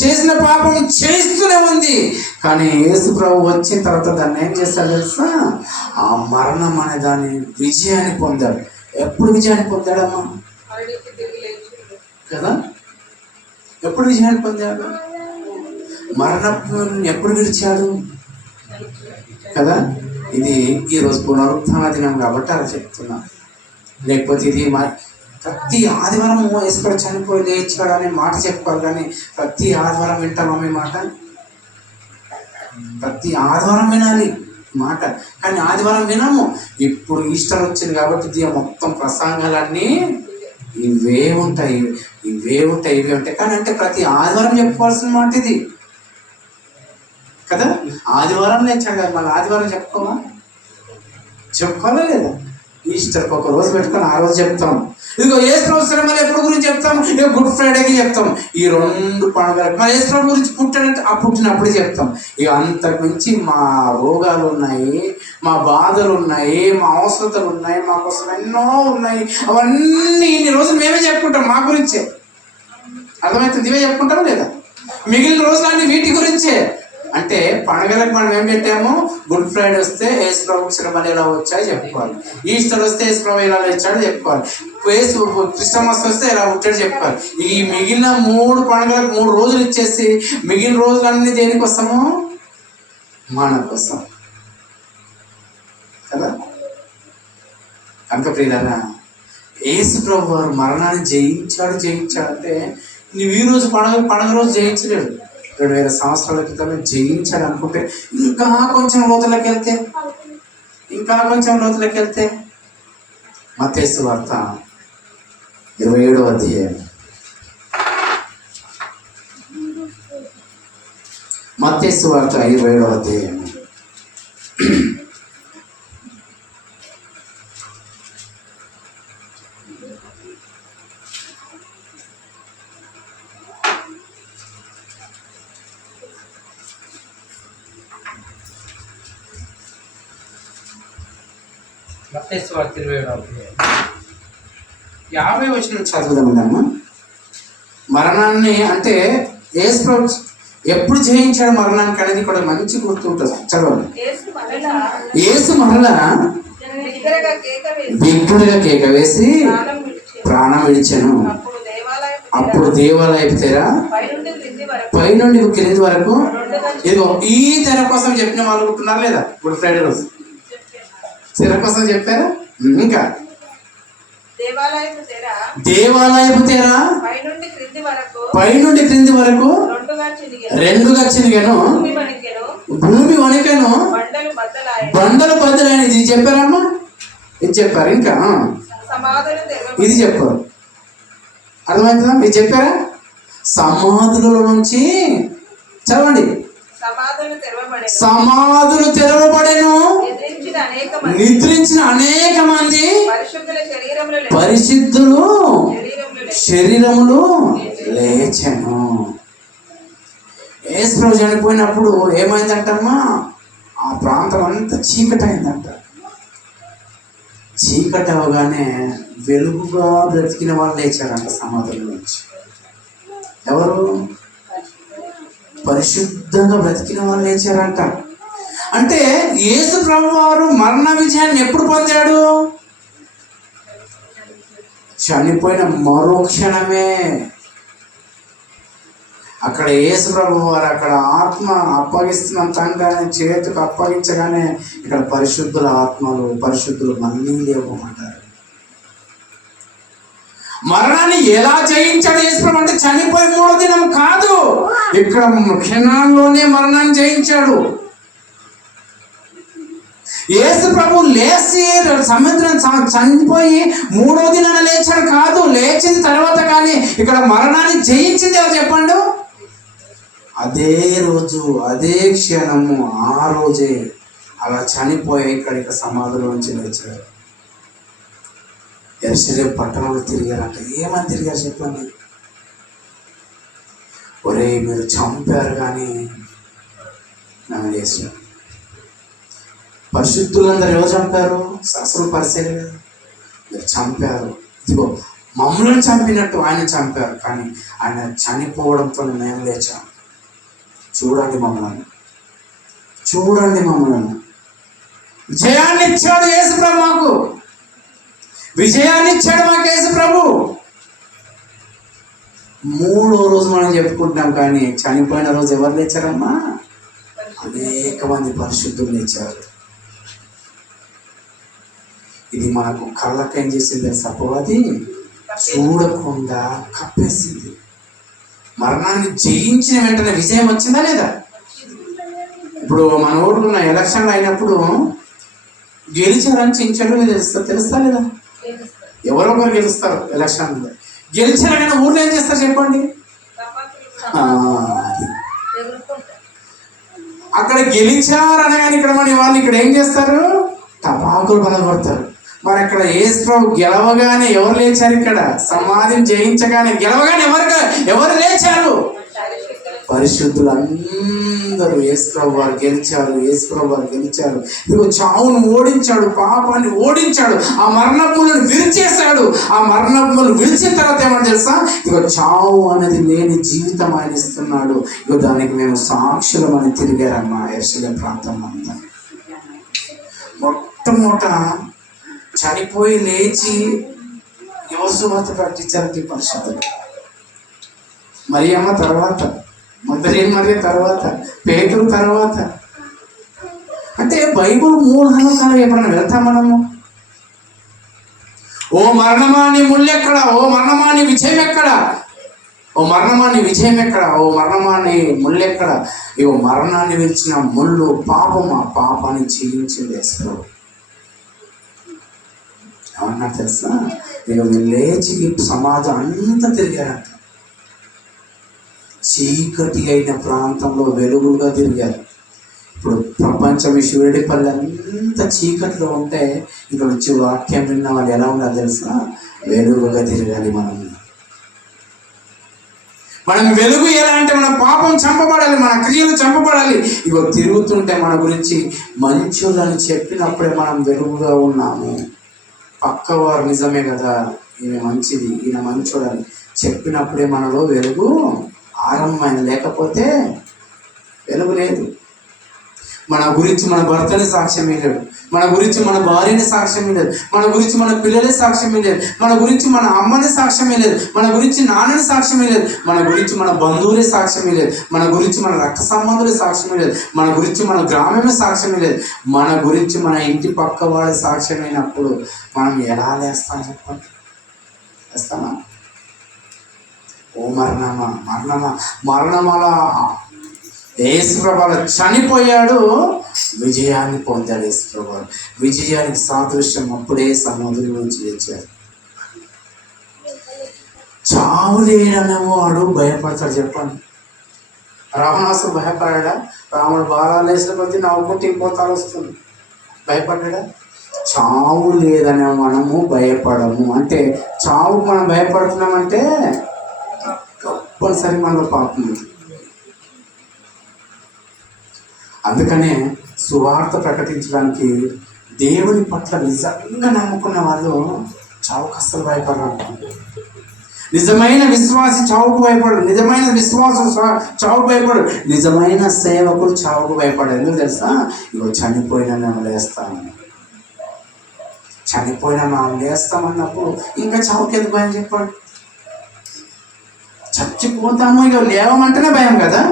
చేసిన పాపం చేయిస్తూనే ఉంది. కానీ యేసు ప్రభు వచ్చిన తర్వాత దాన్ని ఏం చేస్తాడు తెలుసా, ఆ మరణం అనే దాన్ని విజయాన్ని పొందాడు. ఎప్పుడు విజయాన్ని పొందాడమ్మా కదా, ఎప్పుడు విజయాన్ని పొందాడు, మరణం ఎప్పుడు విడిచాడు కదా. ఇది ఈరోజు పునరుత్థాన దినం కాబట్టి అలా చెప్తున్నా. లేకపోతే ఇది ప్రతి ఆదివారం యేసుప్రభు చనిపోయి లేచాడు అనే మాట చెప్పుకోవాలి, కానీ ప్రతి ఆదివారం వింటామా మాట, ప్రతి ఆదివారం వినాలి మాట, కానీ ఆదివారం వినము. ఇప్పుడు ఈస్టర్ వచ్చింది కాబట్టి మొత్తం ప్రసంగాలన్నీ ఇవే ఉంటాయి. కానీ అంటే ప్రతి ఆదివారం చెప్పుకోవాల్సిన మాట ఇది కదా. ఆదివారం లేచాడు కదా, మళ్ళీ ఆదివారం చెప్పుకోవాలా లేదా? ఈస్టర్కి ఒక రోజు పెట్టుకొని ఆ రోజు చెప్తాం. ఇదిగో యేసు ప్రభు శ్రమలు ఎప్పుడు గురించి చెప్తాం, ఇక గుడ్ ఫ్రైడేకి చెప్తాం. ఈ 2 పండుగలకు మరి యేసు ప్రభు గురించి పుట్టాడంటే ఆ పుట్టినప్పుడు చెప్తాం. ఇక అంతకు మించి మా రోగాలు ఉన్నాయి, మా బాధలు ఉన్నాయి, మా అవసరతలు ఉన్నాయి, మా కోసం ఎన్నో ఉన్నాయి. అవన్నీ ఇన్ని రోజులు మేమే చెప్పుకుంటాం మా గురించే. అర్థమవుతుంది, ఇవే చెప్పుకుంటాం లేదా? మిగిలిన రోజులన్నీ వీటి గురించే. అంటే పండుగలకు మనం ఏం పెట్టాము, గుడ్ ఫ్రైడే వస్తే యేసు ప్రభు శ్రమలు ఎలా వచ్చాయో చెప్పుకోవాలి, ఈస్టర్ వస్తే యేసు ప్రభు ఎలా వచ్చాడో చెప్పుకోవాలి, క్రిస్టమస్ వస్తే ఎలా వచ్చాడో చెప్పుకోవాలి. ఈ మిగిలిన 3 పండుగలకు 3 రోజులు ఇచ్చేసి మిగిలిన రోజులన్నీ దేనికోసము, మన కోసం కదా. కనుక ప్రియులారా, యేసు ప్రభు వారు మరణాన్ని జయించాడు అంటే నువ్వు ఈ రోజు పండుగ రోజు జయించలేడు. 2000 సంవత్సరాల క్రితమే జయించాడు అనుకుంటే ఇంకా కొంచెం లోతులకు వెళ్తే మత్తయి సువార్త 27వ అధ్యాయం, మత్తయి సువార్త 27వ అధ్యాయం. మత్తయి సువార్త 27వ అధ్యాయం 50 వచనం చదువుదామా. మరణాన్ని అంటే యేసు ప్రభు ఎప్పుడు జయించాడు మరణానికి అనేది కూడా మంచి గుర్తుంటుంది. చదవండి. యేసు మరలా బిగ్గరగా కేక వేసి ప్రాణం విడిచెను. అప్పుడు దేవాలయపు తెర పైనుండి క్రింది వరకు, ఇదిగో ఈ తెర కోసం చెప్పిన వాళ్ళు ఉంటున్నారు లేదా? ఇప్పుడు ఫ్రైడే రోజు తెర కోసం చెప్పారా? ఇంకా దేవాలయపు తెర పైనుండి క్రింది వరకు 2గా చినిగెను, భూమి వణికెను, బండలు బద్దలైన. ఇది చెప్పారమ్మా, ఇది చెప్పారు. ఇంకా ఇది చెప్పారు. అర్థమవుతుందా? ఇది చెప్పారా? సమాధుల నుంచి చదవండి. సమాధులు తెరవబడెను, నిద్రించిన అనేక మంది పరిశుద్ధులు శరీరములు లేచెను. యేసుప్రభు చనిపోయినప్పుడు ఏమైందంటమ్మా, ఆ ప్రాంతం అంతా చీకటి అయిందంట. చీకటి అవగానే వెలుగుగా బ్రతికిన వాళ్ళు లేచారంట సమాధుల నుంచి. ఎవరు? పరిశుద్ధంగా బ్రతికిన వాళ్ళు లేచారంట. అంటే యేసు ప్రభు వారు మరణ విజయాన్ని ఎప్పుడు పొందాడు? చనిపోయిన మరో క్షణమే. అక్కడ యేసు ప్రభు వారు అక్కడ ఆత్మ అప్పగిస్తున్న తండ్రి చేతికి అప్పగించగానే ఇక్కడ పరిశుద్ధుల ఆత్మలు, పరిశుద్ధులు మళ్ళీ లేవమంటారు. మరణాన్ని ఎలా జయించాడు యేసు ప్రభు అంటే చనిపోయి 3వ దినం కాదు, ఇక్కడ క్షణాల్లోనే మరణాన్ని జయించాడు. యేసు ప్రభు లేచి సముద్రం చనిపోయి 3వ దినాన లేచాడు కాదు, లేచిన తర్వాత కానీ ఇక్కడ మరణాన్ని జయించింది ఎవరు చెప్పండు? అదే రోజు, అదే క్షణము, ఆ రోజే అలా చనిపోయి ఇక్కడికి సమాధిలోంచి లేచారు. యెరూషలేము పట్టణంలో తిరిగారంట. ఏమని తిరిగారు చెప్పండి? ఒరే మీరు చంపారు కానీ నన్ను లేచారు. పరిశుద్ధులందరూ ఎవరు చంపారు? శాస్త్రం పరిశీలి కదా, మీరు చంపారు. ఇదిగో మమ్మల్ని చంపినట్టు ఆయన చంపారు, కానీ ఆయన చనిపోవడంతో మేము లేచాము. చూడండి మమ్మల్ని, చూడండి మమ్మల్ని. విజయాన్ని ఇచ్చాడు యేసు ప్రభు, మాకు విజయాన్ని ఇచ్చాడు మాకు యేసు ప్రభు. 3వ రోజు మనం చెప్పుకుంటున్నాం, కానీ చనిపోయిన రోజు ఎవరు లేచారమ్మా? అనేక మంది పరిశుద్ధులు లేచారు. ఇది మనకు కళ్ళకేం చేసింది అపవాది? చూడకుండా కప్పేసింది. మరణాన్ని జయించిన వెంటనే విజయం వచ్చిందా లేదా? ఇప్పుడు మన ఊళ్ళో ఉన్న ఎలక్షన్లు అయినప్పుడు గెలిచారని చించడం తెలుస్తా లేదా? ఎవరో ఒకరు గెలుస్తారు ఎలక్షన్లో. గెలిచారు కానీ ఊళ్ళో ఏం చేస్తారు చెప్పండి? అక్కడ గెలిచారని కానీ ఇక్కడ మన వాళ్ళు ఇక్కడ ఏం చేస్తారు? టపాకులు బలపడతారు. మరి అక్కడ యేసు ప్రభు గెలవగానే ఎవరు లేచారు? ఇక్కడ సమాధిని జయించగానే గెలవగానే ఎవరు లేచారు? పరిశుద్ధులు అందరూ. యేసు ప్రభు వారు గెలిచారు, యేసు ప్రభు వారు గెలిచారు. ఇదిగో చావును ఓడించాడు, పాపాన్ని ఓడించాడు, ఆ మరణములను విరిచేశాడు. ఆ మరణములను విరిచిన తర్వాత ఏమని తెలుసా? ఇదిగో చావు అనేది లేని జీవితం ఆయన ఇస్తున్నాడు. ఇదిగో దానికి మేము సాక్షులమని తిరిగారమ్మా యెరూషలేము ప్రాంతం అంతా. మొట్టమొదట చనిపోయి లేచి ఎవరు సువార్త ప్రకటించారంటే పరిశుద్ధులు. మరియమ్మ తర్వాత, మరియ తర్వాత, పేతురు తర్వాత. అంటే బైబుల్ మూలకాలం ఎప్పుడైనా వెళ్తాం మనము? ఓ మరణమాని ముళ్ళెక్కడ, ఓ మరణమాని విజయం ఎక్కడ, ఓ మరణమాని విజయం ఎక్కడ, ఓ మరణమాని ముళ్ళెక్కడ? ఇవో మరణాన్ని విరిచిన ముళ్ళు పాపం, ఆ పాపాన్ని జయించింది యేసు. ఏమన్నా తెలుసా? ఇక లేచి సమాజం అంతా తిరిగారంట. చీకటి అయిన ప్రాంతంలో వెలుగుగా తిరిగారు. ఇప్పుడు ప్రపంచం శివుడిపల్లి అంతా చీకట్లో ఉంటే ఇక్కడ వచ్చి వాక్యం విన్న వాళ్ళు ఎలా ఉండాలి తెలుసా? వెలుగుగా తిరగాలి. మనం వెలుగు ఎలా అంటే మన పాపం చంపబడాలి, మన క్రియలు చంపబడాలి. ఇగో తిరుగుతుంటే మన గురించి మంచులని చెప్పినప్పుడే మనం వెలుగుగా ఉన్నాము. పక్కవారు నిజమే కదా, ఈయన మంచిది, ఈయన మంచోడని చెప్పినప్పుడే మనలో వెలుగు ఆరంభమైన, లేకపోతే వెలుగు లేదు. మన గురించి మన భర్తని సాక్ష్యం ఇవ్వలేడు, మన గురించి మన భార్యని సాక్ష్యం ఇవ్వలేదు, మన గురించి మన పిల్లలే సాక్ష్యం ఇవ్వలేదు, మన గురించి మన అమ్మని సాక్ష్యం ఇవ్వలేదు, మన గురించి నాన్నని సాక్ష్యం ఇవ్వలేదు, మన గురించి మన బంధువులే సాక్ష్యం ఇవ్వలేదు, మన గురించి మన రక్త సంబంధులే సాక్ష్యం ఇవ్వలేదు, మన గురించి మన గ్రామమే సాక్ష్యం ఇవ్వలేదు, మన గురించి మన ఇంటి పక్క వాడి సాక్ష్యం అయినప్పుడు మనం ఎలా లేస్తాం చెప్పండి? వేస్తామా? ఓ మరణమా యేసు ప్రభు చనిపోయాడు, విజయాన్ని పొందాడు యేసు ప్రభు. విజయానికి సాదృశ్యం అప్పుడే సమాధుల నుంచి లేచారు. చావు లేడనేవాడు భయపడతాడు చెప్పండి. రావణాసుడు భయపడ్డా? రాముడు బాణాలు వేసిన కొద్ది నవ్వుకుంటూ ఇంకోతాలు వస్తుంది, భయపడ్డా? చావు లేదనే మనము భయపడము. అంటే చావుకు మనం భయపడుతున్నామంటే తప్పనిసరి మనలో పాపం ఉంది. అందుకనే సువార్త ప్రకటించడానికి దేవుని పట్ల నిజంగా నమ్ముకున్న వాళ్ళు చావుకు అస్సలు భయపడరు. నిజమైన విశ్వాసి చావుకు భయపడరు. నిజమైన విశ్వాసం చావుకు భయపడరు. నిజమైన సేవకులు చావుకు భయపడరు. ఎందుకు తెలుసా? ఇగో చనిపోయినా మేము లేస్తాము, చనిపోయినా మేము లేస్తామన్నప్పుడు ఇంకా చావుకి ఎందుకు భయం చెప్పండి? చచ్చిపోతాము ఇక లేవమంటేనే భయం కదా.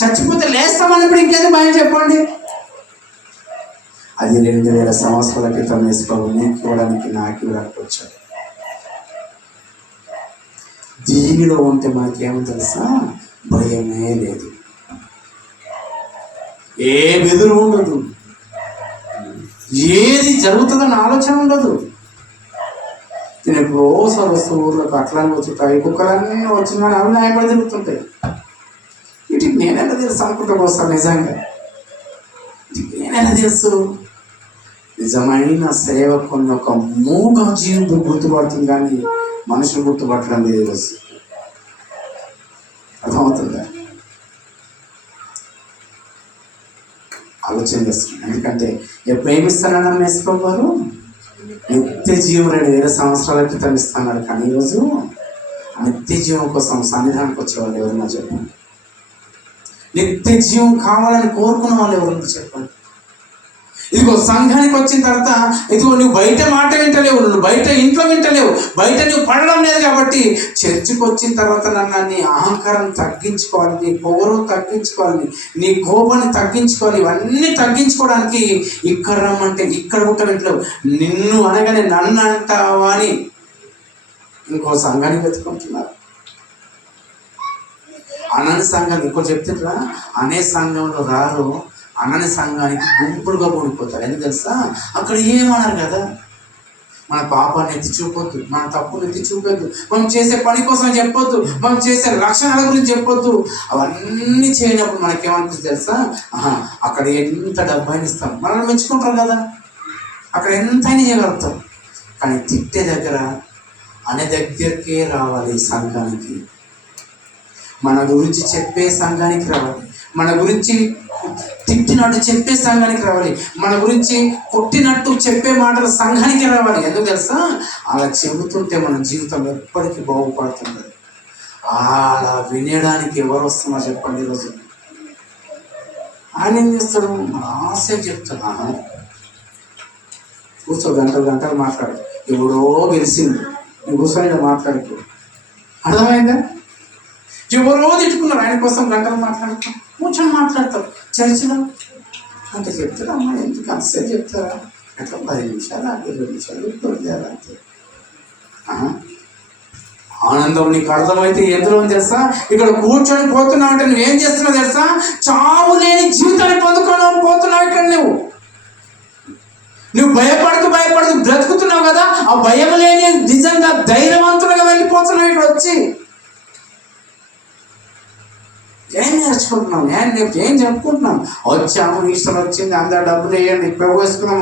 చచ్చిపోతే లేస్తామన్నప్పుడు ఇంకేందుకు భయం చెప్పండి? అది 2000 సంవత్సరాల క్రితం వేసుకోవడం నీకు ఇవ్వడానికి నాకు ఇవ్వడానికి వచ్చాడు. దీనిలో ఉంటే మనకేమో తెలుసా? భయమే లేదు, ఏ బెదురు ఉండదు, ఏది జరుగుతుందని ఆలోచన ఉండదు. నేను ఎప్పుడో వస్తూ ఊర్లోకి అట్లానే వచ్చుంటాయి, కుక్కలన్నీ వచ్చిన అవి న్యాయపడి తిరుగుతుంటాయి. వీటికి నేనెలా తెలుసు అనుకుంటూ వస్తాను. నిజంగా వీటికి నేనెలా తెలుసు? నిజమైన సేవకున్న ఒక మూగ జీవుడు గుర్తుపడుతుంది, కానీ మనుషులు గుర్తుపట్టడం లేదు. ఈరోజు అర్థమవుతుందా? ఆలోచన చేస్తుంది. ఎందుకంటే ఎప్పుడు ఏమిస్తానని వేసుకోవారు? నిత్య జీవం 2000 సంవత్సరాల క్రితం ఇస్తున్నాడు. కానీ ఈరోజు నిత్య జీవం కోసం సన్నిధానికి వచ్చేవాళ్ళు ఎవరన్నా చెప్పండి? నిత్య జీవం కావాలని కోరుకున్న వాళ్ళు ఎవరన్నా చెప్పండి? ఇదిగో సంఘానికి వచ్చిన తర్వాత ఇదిగో నువ్వు బయట మాట వింటలేవు, నువ్వు బయట ఇంట్లో వింటలేవు, బయట నువ్వు పడడం లేదు. కాబట్టి చర్చికి వచ్చిన తర్వాత నన్ను నీ అహంకారం తగ్గించుకోవాలి, నీ పొగరు తగ్గించుకోవాలి, నీ కోపాన్ని తగ్గించుకోవాలి. ఇవన్నీ తగ్గించుకోవడానికి ఇక్కడ రమ్మంటే ఇక్కడ కూడా వింటలేవు. నిన్ను అనగానే నన్ను అంటావా అని ఇంకో సంఘానికి వెతుకుంటున్నారు. అనని సంఘం ఇంకో చెప్తుంటారా? అనే సంఘంలో రారు, అనని సంఘానికి గుంపులుగా కూడిపోతారు. ఎందుకు తెలుసా? అక్కడ ఏమన్నారు కదా, మన పాపాన్ని ఎత్తి చూపొద్దు, మన తప్పును ఎత్తి చూపొద్దు, మనం చేసే పని కోసం చెప్పొద్దు, మనం చేసే లక్షణాల గురించి చెప్పొద్దు. అవన్నీ చేయనప్పుడు మనకేమనిపిస్తుంది తెలుసా? అక్కడ ఎంత డబ్బైనా ఇస్తాం, మనల్ని మెచ్చుకుంటారు కదా, అక్కడ ఎంతైనా చేయగలుగుతాం. కానీ తిట్టే దగ్గర అనే దగ్గరికే రావాలి. సంఘానికి మన గురించి చెప్పే సంఘానికి రావాలి, మన గురించి తిట్టినట్టు చెప్పే సంఘానికి రావాలి, మన గురించి కొట్టినట్టు చెప్పే మాటలు సంఘానికి రావాలి. ఎందుకు తెలుసా? అలా చెబుతుంటే మన జీవితం ఎప్పటికీ బాగుపడుతుంది. అలా వినడానికి ఎవరు వస్తున్నా చెప్పండి? ఈరోజు ఆయన ఏం చేస్తాడు? ఆశ చెప్తున్నాను, కూర్చో గంటలు గంటలు మాట్లాడు, ఎవడో గెలిచింది నువ్వు కూర్చొని మాట్లాడుకో. అర్థమైందా? ఎవరో తిట్టుకున్నారు, ఆయన కోసం గంటలు మాట్లాడతాం, కూర్చొని మాట్లాడతాం. చర్చిలో అంటే చెప్తారా? అమ్మ ఎందుకు అంతసేపు చెప్తారా? అట్లా 10 నిమిషాలు 20 నిమిషాలు అంతే. ఆనందం నీకు అర్థమైతే ఎందులో తెలుసా? ఇక్కడ కూర్చొని పోతున్నావు అంటే నువ్వేం చేస్తున్నావు తెలుసా? చావు లేని జీవితాన్ని పొందుకోవడం పోతున్నావు. ఇక్కడ నువ్వు భయపడుతూ బ్రతుకుతున్నావు కదా, ఆ భయం లేని నిజంగా ధైర్యవంతులుగా వెళ్ళిపోతున్నావు. ఇక్కడ వచ్చి ఏం నేర్చుకుంటున్నాం? ఏం చెప్పుకుంటున్నాం? వచ్చాము, ఈస్టర్ వచ్చింది, అందరు డబ్బులు వేయండి, పెట్టుకున్నాం,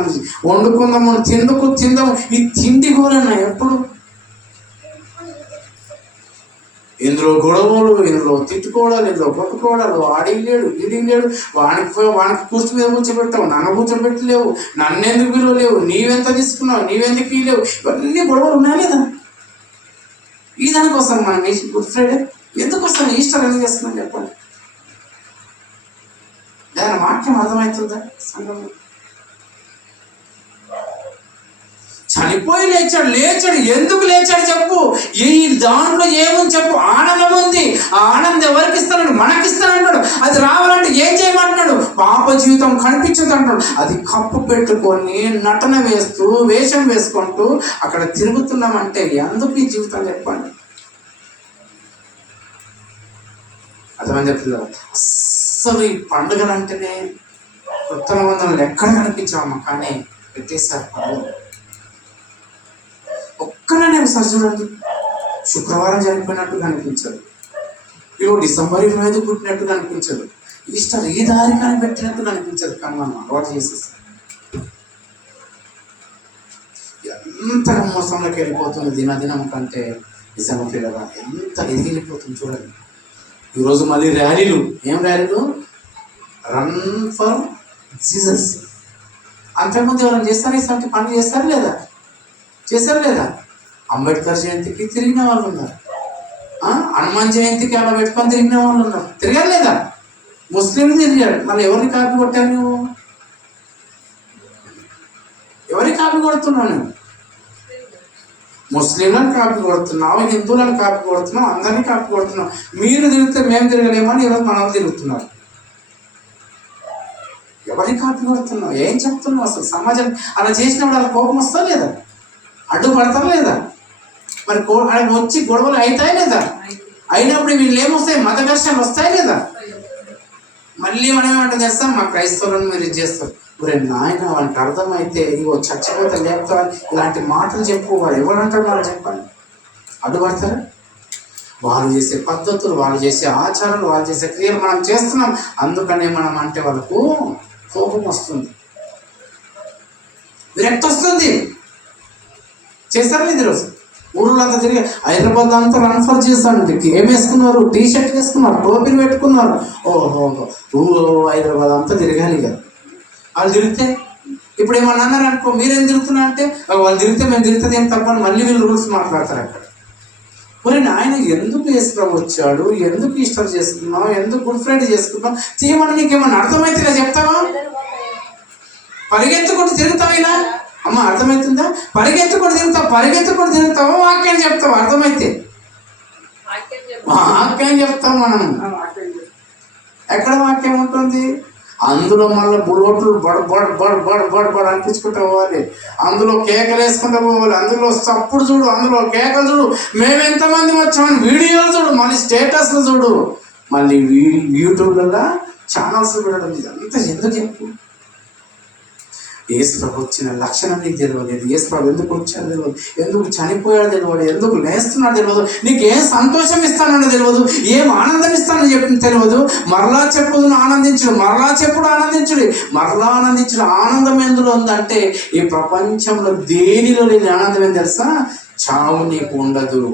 వండుకుందాము, తిందాము. ఈ తిండి కూరన్నా ఎప్పుడు? ఇందులో గొడవలు, ఇందులో తిట్టుకోవడాలు, ఇందులో కొట్టుకోవడాలు, ఆడికి లేడు ఈడికి లేడు, వానికి కూర్చు మీద కూర్చోబెట్టావు, నన్ను కూర్చోబెట్టలేవు, నన్నెందుకు విలువలేవు, నీవెంత తీసుకున్నావు, నీవెందుకు ఇలేవు, ఇవన్నీ గొడవలు ఉన్నాయి లేదా? ఈ దానికోసం మనం గుడ్ ఫ్రైడే ఎందుకోసం ఈస్టర్ ఎందుకు చేస్తున్నాం చెప్పండి? దాని వాక్యం అర్థమవుతుందా? సంఘంలో చనిపోయి లేచాడు. ఎందుకు లేచాడు చెప్పు? ఈ దాంట్లో ఏముంది చెప్పు? ఆనందం ఉంది. ఆ ఆనందం ఎవరికి ఇస్తాడు? మనకిస్తానంటాడు. అది రావాలంటే ఏం చేయమంటున్నాడు? పాప జీవితం కనిపించదు అంటాడు. అది కప్పు పెట్టుకొని నటన వేస్తూ వేషం వేసుకుంటూ అక్కడ తిరుగుతున్నామంటే ఎందుకు ఈ జీవితం చెప్పండి? అర్థమని చెప్తున్నారు. అస్సలు ఈ పండుగలు అంటేనే కొత్త నిబంధనలు ఎక్కడ కనిపించామా? కానీ పెట్టేశారు పండుగ. ఒక్కనే ఒకసారి చూడండి, శుక్రవారం చనిపోయినట్టు కనిపించదు, ఇగో డిసెంబర్ 25 పుట్టినట్టు కనిపించదు, ఈస్టర్ ఈ దారి కానీ పెట్టినట్టు కనిపించదు. కానీ మనం అలవాటు చేసేస్తాం. ఎంత మోసంలోకి వెళ్ళిపోతుంది దినదినం కంటే. నిజంగా పిల్లగా ఎంత ఎదిగిపోతుంది చూడండి. ఈరోజు మళ్ళీ ర్యాలీలు. ఏం ర్యాలీలు? Run for Jesus. అంతకుముందు ఎవరైనా చేస్తారా ఇలాంటి పనులు చేస్తారు లేదా? చేశారు లేదా? అంబేద్కర్ జయంతికి తిరిగిన వాళ్ళు ఉన్నారు, హనుమాన్ జయంతికి అలా పెట్టుకొని తిరిగిన వాళ్ళు ఉన్నారు. తిరగారు లేదా? ముస్లింలు తిరిగారు. మళ్ళీ ఎవరిని కాపీ కొట్టావు నువ్వు? ఎవరికి కాపీ కొడుతున్నావు నువ్వు? ముస్లింలను కాపీ కొడుతున్నావు, హిందువులను కాపీ కొడుతున్నావు, అందరినీ కాపీ కొడుతున్నావు. మీరు తిరిగితే మేము తిరగలేమని ఈరోజు మనం తిరుగుతున్నారు. ఎవరికి కాపీ కొడుతున్నావు? ఏం చెప్తున్నావు అసలు? సమాజం అలా చేసినప్పుడు అలా కోపం వస్తా లేదా? అడ్డుపడతారు లేదా? మరి ఆయన వచ్చి గొడవలు అవుతాయి లేదా? అయినప్పుడు వీళ్ళు ఏమొస్తాయి? మత ఘర్షణలు వస్తాయి లేదా? మళ్ళీ మనం ఏమంటే చేస్తాం, మా క్రైస్తవులను మీరు ఇది చేస్తారు. మరి నాయన వాళ్ళకి అర్థమైతే ఇవో చచ్చిపోతే లేపుతా ఇలాంటి మాటలు చెప్పుకోవాలి. ఎవరంటారు వాళ్ళు? చెప్పండి. అడ్డుపడతారా? వాళ్ళు చేసే పద్ధతులు, వాళ్ళు చేసే ఆచారాలు, వాళ్ళు చేసే క్రియలు మనం చేస్తున్నాం. అందుకనే మనం అంటే వాళ్ళకు కోపం వస్తుంది, విరక్తి వస్తుంది. చేస్తారు లేదు ఈరోజు ఊళ్ళో అంతా తిరిగి హైదరాబాద్ అంతా రన్ ఫర్ చేస్తాను. ఏం వేసుకున్నారు? టీ షర్ట్ వేసుకున్నారు, టోపీలు పెట్టుకున్నారు. హైదరాబాద్ అంతా తిరగాలి కదా. వాళ్ళు తిరిగితే ఇప్పుడు ఏమన్నా అన్నారు అనుకో, మీరేం తిరుగుతున్నా అంటే వాళ్ళు తిరిగితే మేము తిరుగుతుంది ఏం తప్పని మళ్ళీ వీళ్ళు రూల్స్ మాట్లాడతారు అక్కడ. మరి ఆయన ఎందుకు యేసుప్రభు వచ్చాడు, ఎందుకు ఈస్టర్ చేసుకున్నావు, ఎందుకు గుడ్ ఫ్రైడే చేసుకున్నావు చేయమని నీకేమన్నా అర్థమైతే చెప్తావా? పరిగెత్తుకుంటూ తిరుగుతావు ఇలా? అమ్మ అర్థమవుతుందా? పరిగెత్తుకుంటూ తిరుగుతావా? వాక్యం చెప్తావు అర్థమైతే? వాక్యం చెప్తాం మనం. ఎక్కడ వాక్యం ఉంటుంది? అందులో మళ్ళీ బులోట్లు బడ్ బడ్ బడ్ బడ్ బడ్ బడ్ అనిపించుకుంటూ పోవాలి, అందులో కేకలు వేసుకుంటూ పోవాలి, అందులో చప్పుడు చూడు, అందులో కేకలు చూడు, మేము ఎంతమంది వచ్చామని వీడియోలు చూడు, మళ్ళీ స్టేటస్లు చూడు, మళ్ళీ యూట్యూబ్లలో ఛానల్స్ చూడడం. ఇదంతా ఎందుకు చెప్పు? యేసుప్రభు వచ్చిన లక్షణం నీకు తెలియలేదు. యేసుప్రభు ఎందుకు వచ్చాడో తెలియదు, ఎందుకు చనిపోయాడో తెలియదు, ఎందుకు లేస్తున్నాడో తెలియదు, నీకు ఏం సంతోషం ఇస్తానో తెలియదు, ఏం ఆనందం ఇస్తానని చెప్పి తెలియదు. మరలా చెప్పుదు ఆనందించుడు, మరలా చెప్పుడు ఆనందించుడు, మరలా ఆనందించుడు. ఆనందం ఎందులో ఉందంటే ఈ ప్రపంచంలో దేనిలో లేని ఆనందం ఏం తెలుసా? చావు నీకు ఉండదు,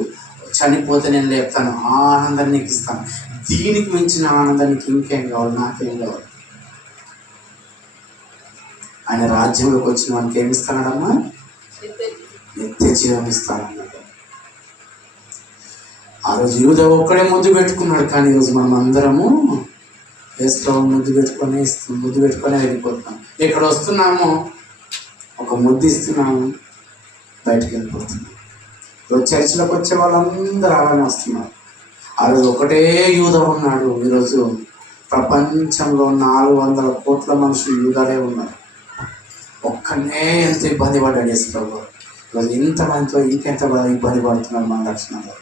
చనిపోతే నేను లేపుతాను, ఆ ఆనందాన్ని నీకు ఇస్తాను. దీనికి మించిన ఆనందానికి ఇంకేం కావాలి? నాకేం కావాలి? ఆయన రాజ్యంలోకి వచ్చిన వానికి ఏమి ఇస్తానమ్మా? నిత్య జీవం ఇస్తానన్నాడు. ఆ రోజు యూద ఒక్కడే ముద్దు పెట్టుకున్నాడు, కానీ ఈరోజు మనం అందరము యేసుప్రభు ముద్దు పెట్టుకొని వెళ్ళిపోతున్నాం. ఇక్కడ వస్తున్నాము, ఒక ముద్దు ఇస్తున్నాము, బయటకు వెళ్ళిపోతున్నాం. ఈరోజు చర్చిలోకి వచ్చే వాళ్ళందరూ అలానే వస్తున్నారు. ఆ రోజు ఒకటే యూద ఉన్నాడు. ఈరోజు ప్రపంచంలో 400 కోట్ల మనుషులు యూదాలే ఉన్నారు. ఒక్కనే ఎంత ఇబ్బంది పడ్డాడు యేసుప్రభు. ఈరోజు ఇంతమందితో ఇంకెంత ఇబ్బంది పడుతున్నారు మన రక్షణలో.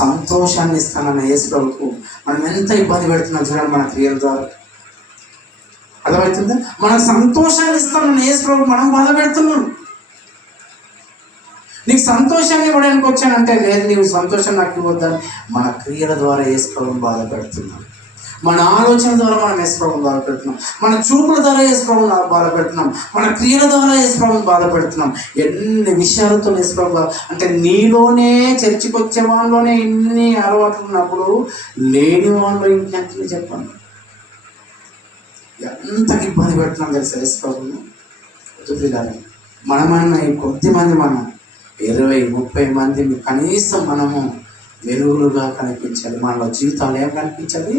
సంతోషాన్ని ఇస్తానన్న యేసుప్రభుకు మనం ఎంత ఇబ్బంది పెడుతున్నాం చూడండి మన క్రియల ద్వారా. అర్థమవుతుందా? మనకు సంతోషాన్ని ఇస్తానన్న యేసుప్రభుకు మనం బాధ పెడుతున్నాం. నీకు సంతోషాన్ని ఇవ్వడానికి వచ్చానంటే లేదు, నీవు సంతోషం నాకు ఇవ్వద్దని మన క్రియల ద్వారా యేసుప్రభుని బాధ పెడుతున్నాం. మన ఆలోచన ద్వారా మనం యేసుప్రభుని బాధ పెడుతున్నాం, మన చూపుల ద్వారా యేసుప్రభుని బాధ పెడుతున్నాం, మన క్రియల ద్వారా యేసుప్రభుని బాధ పెడుతున్నాం. ఎన్ని విషయాలతో యేసుప్రభు అంటే నీలోనే చర్చికి వచ్చే వాళ్ళలోనే ఇన్ని అలవాట్లు ఉన్నప్పుడు లేని వాళ్ళు ఇంకెంత చెప్పండి. ఎంతకి ఇబ్బంది పెడుతున్నాం తెలుసా యేసుప్రభుని? వద్దుగానే మనమన్నా ఈ కొద్ది మంది, మనం 20-30 మంది కనీసం మనము వెలుగులుగా కనిపించాలి. మనలో జీవితాలు ఏం కనిపించాలి?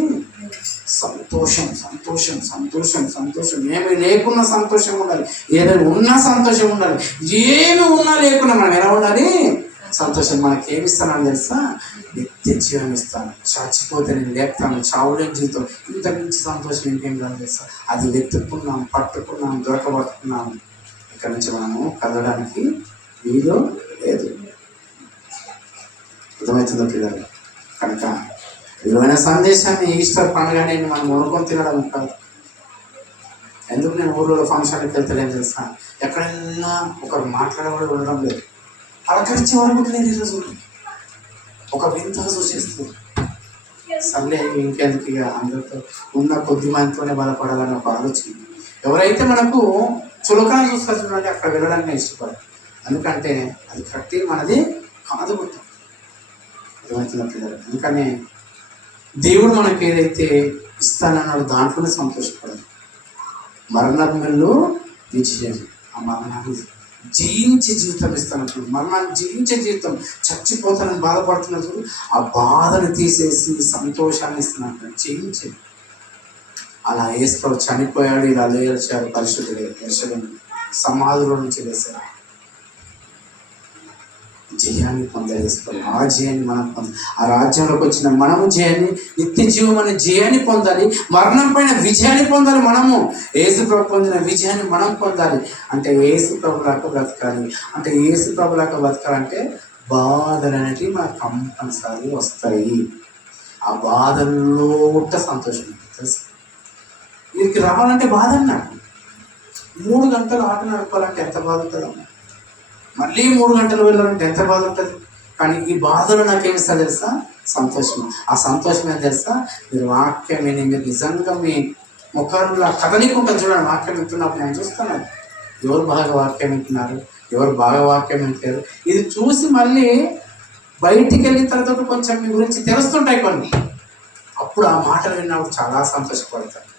సంతోషం సంతోషం సంతోషం సంతోషం. ఏమి లేకున్నా సంతోషం ఉండాలి, ఏదైనా ఉన్నా సంతోషం ఉండాలి. ఏమి ఉన్నా లేకున్నా మనం ఎలా ఉండాలి? సంతోషం. మనకి ఏమి ఇస్తానని తెలుసా? నిత్య జీవం ఇస్తాను, చచ్చిపోతే నేను లేపుతాను, చావులేని జీవితం. ఇంత నుంచి సంతోషం ఇంకేం కాదు తెలుసా? అది వెతుక్కున్నాం, పట్టుకున్నాం, దొరకబట్టుకున్నాం. ఇక్కడ నుంచి మనము కదలడానికి వీలు లేదు. అర్థమవుతుందో పిల్లలు? కనుక విలువైన సందేశాన్ని ఈస్టర్ పండుగ నేను మనం ఊరుకొని తినడం కాదు. ఎందుకు నేను ఊళ్ళో ఫంక్షన్కి వెళ్తలేను తెలుసా? ఎక్కడైనా ఒకరు మాట్లాడేవాడు ఉండడం లేదు, అలకరించే వరకు లేదు. ఈరోజు ఒక వింత సూచిస్తుంది. సర్లే ఇంకెందుకు, ఇక అందరితో ఉన్న కొద్ది మందితోనే బలపడాలని ఒక ఆలోచన. ఎవరైతే మనకు చులకన చూస్తారు చూడండి, అక్కడ వెళ్ళడానికి నేను ఇష్టపడను. ఎందుకంటే అది కరెక్ట్ మనది కాదు గుర్తు. అర్థమవుతున్న పిల్లలు. అందుకనే దేవుడు మనకి ఏదైతే ఇస్తానన్నాడు, దాంట్లోనే సంతోషపడాలి. మరణపు మెల్లు విజయం, ఆ మరణాన్ని జయించే జీవితం ఇస్తాను, మరణాన్ని జయించే జీవితం. చచ్చిపోతానని బాధపడుతున్నప్పుడు ఆ బాధను తీసేసి సంతోషాన్ని ఇస్తున్నాను, జయించే. అలా యేసు చనిపోయాడు, ఇలా లేచారు పరిశుద్ధుడు యెరూషలేము సమాధుల నుంచి లేచారు. జయాన్ని పొందాలి. ఆ జయాన్ని మనం పొందాలి. ఆ రాజ్యంలోకి వచ్చిన మనము జయాన్ని, నిత్య జీవం అనే జయాన్ని పొందాలి. మరణం పైన విజయాన్ని పొందాలి. మనము యేసు ప్రభు పొందిన విజయాన్ని మనం పొందాలి. అంటే యేసు ప్రభులాగా బ్రతకాలి. అంటే యేసు ప్రభులాగా బ్రతకాలంటే బాధలు అనేటివి మనకు కంపల్సరీ వస్తాయి. ఆ బాధల్లో సంతోషం తెలుసు. వీరికి రావాలంటే బాధ అన్నాడు. 3 గంటలు ఆట నడపాలంటే ఎంత బాధ ఉంటుందమ్మా. మళ్ళీ 3 గంటలు వెళ్ళాలంటే ఎంత బాధ ఉంటుంది. కానీ ఈ బాధలు నాకేమిస్తా తెలుసా? సంతోషం. ఆ సంతోషం ఏం తెలుసా? మీరు వాక్యం విని మీరు నిజంగా మీ ముఖంలో కదలికుంటారు. చూడండి, వాక్యం వింటున్నప్పుడు నేను చూస్తున్నాను ఎవరు బాగా వాక్యం వింటున్నారు, ఎవరు బాగా వాక్యం వింటారు. ఇది చూసి మళ్ళీ బయటికి వెళ్ళిన తర్వాత కొంచెం మీ గురించి తెలుస్తుంటాయి కొన్ని. అప్పుడు ఆ మాటలు విన్నప్పుడు చాలా సంతోషపడతారు.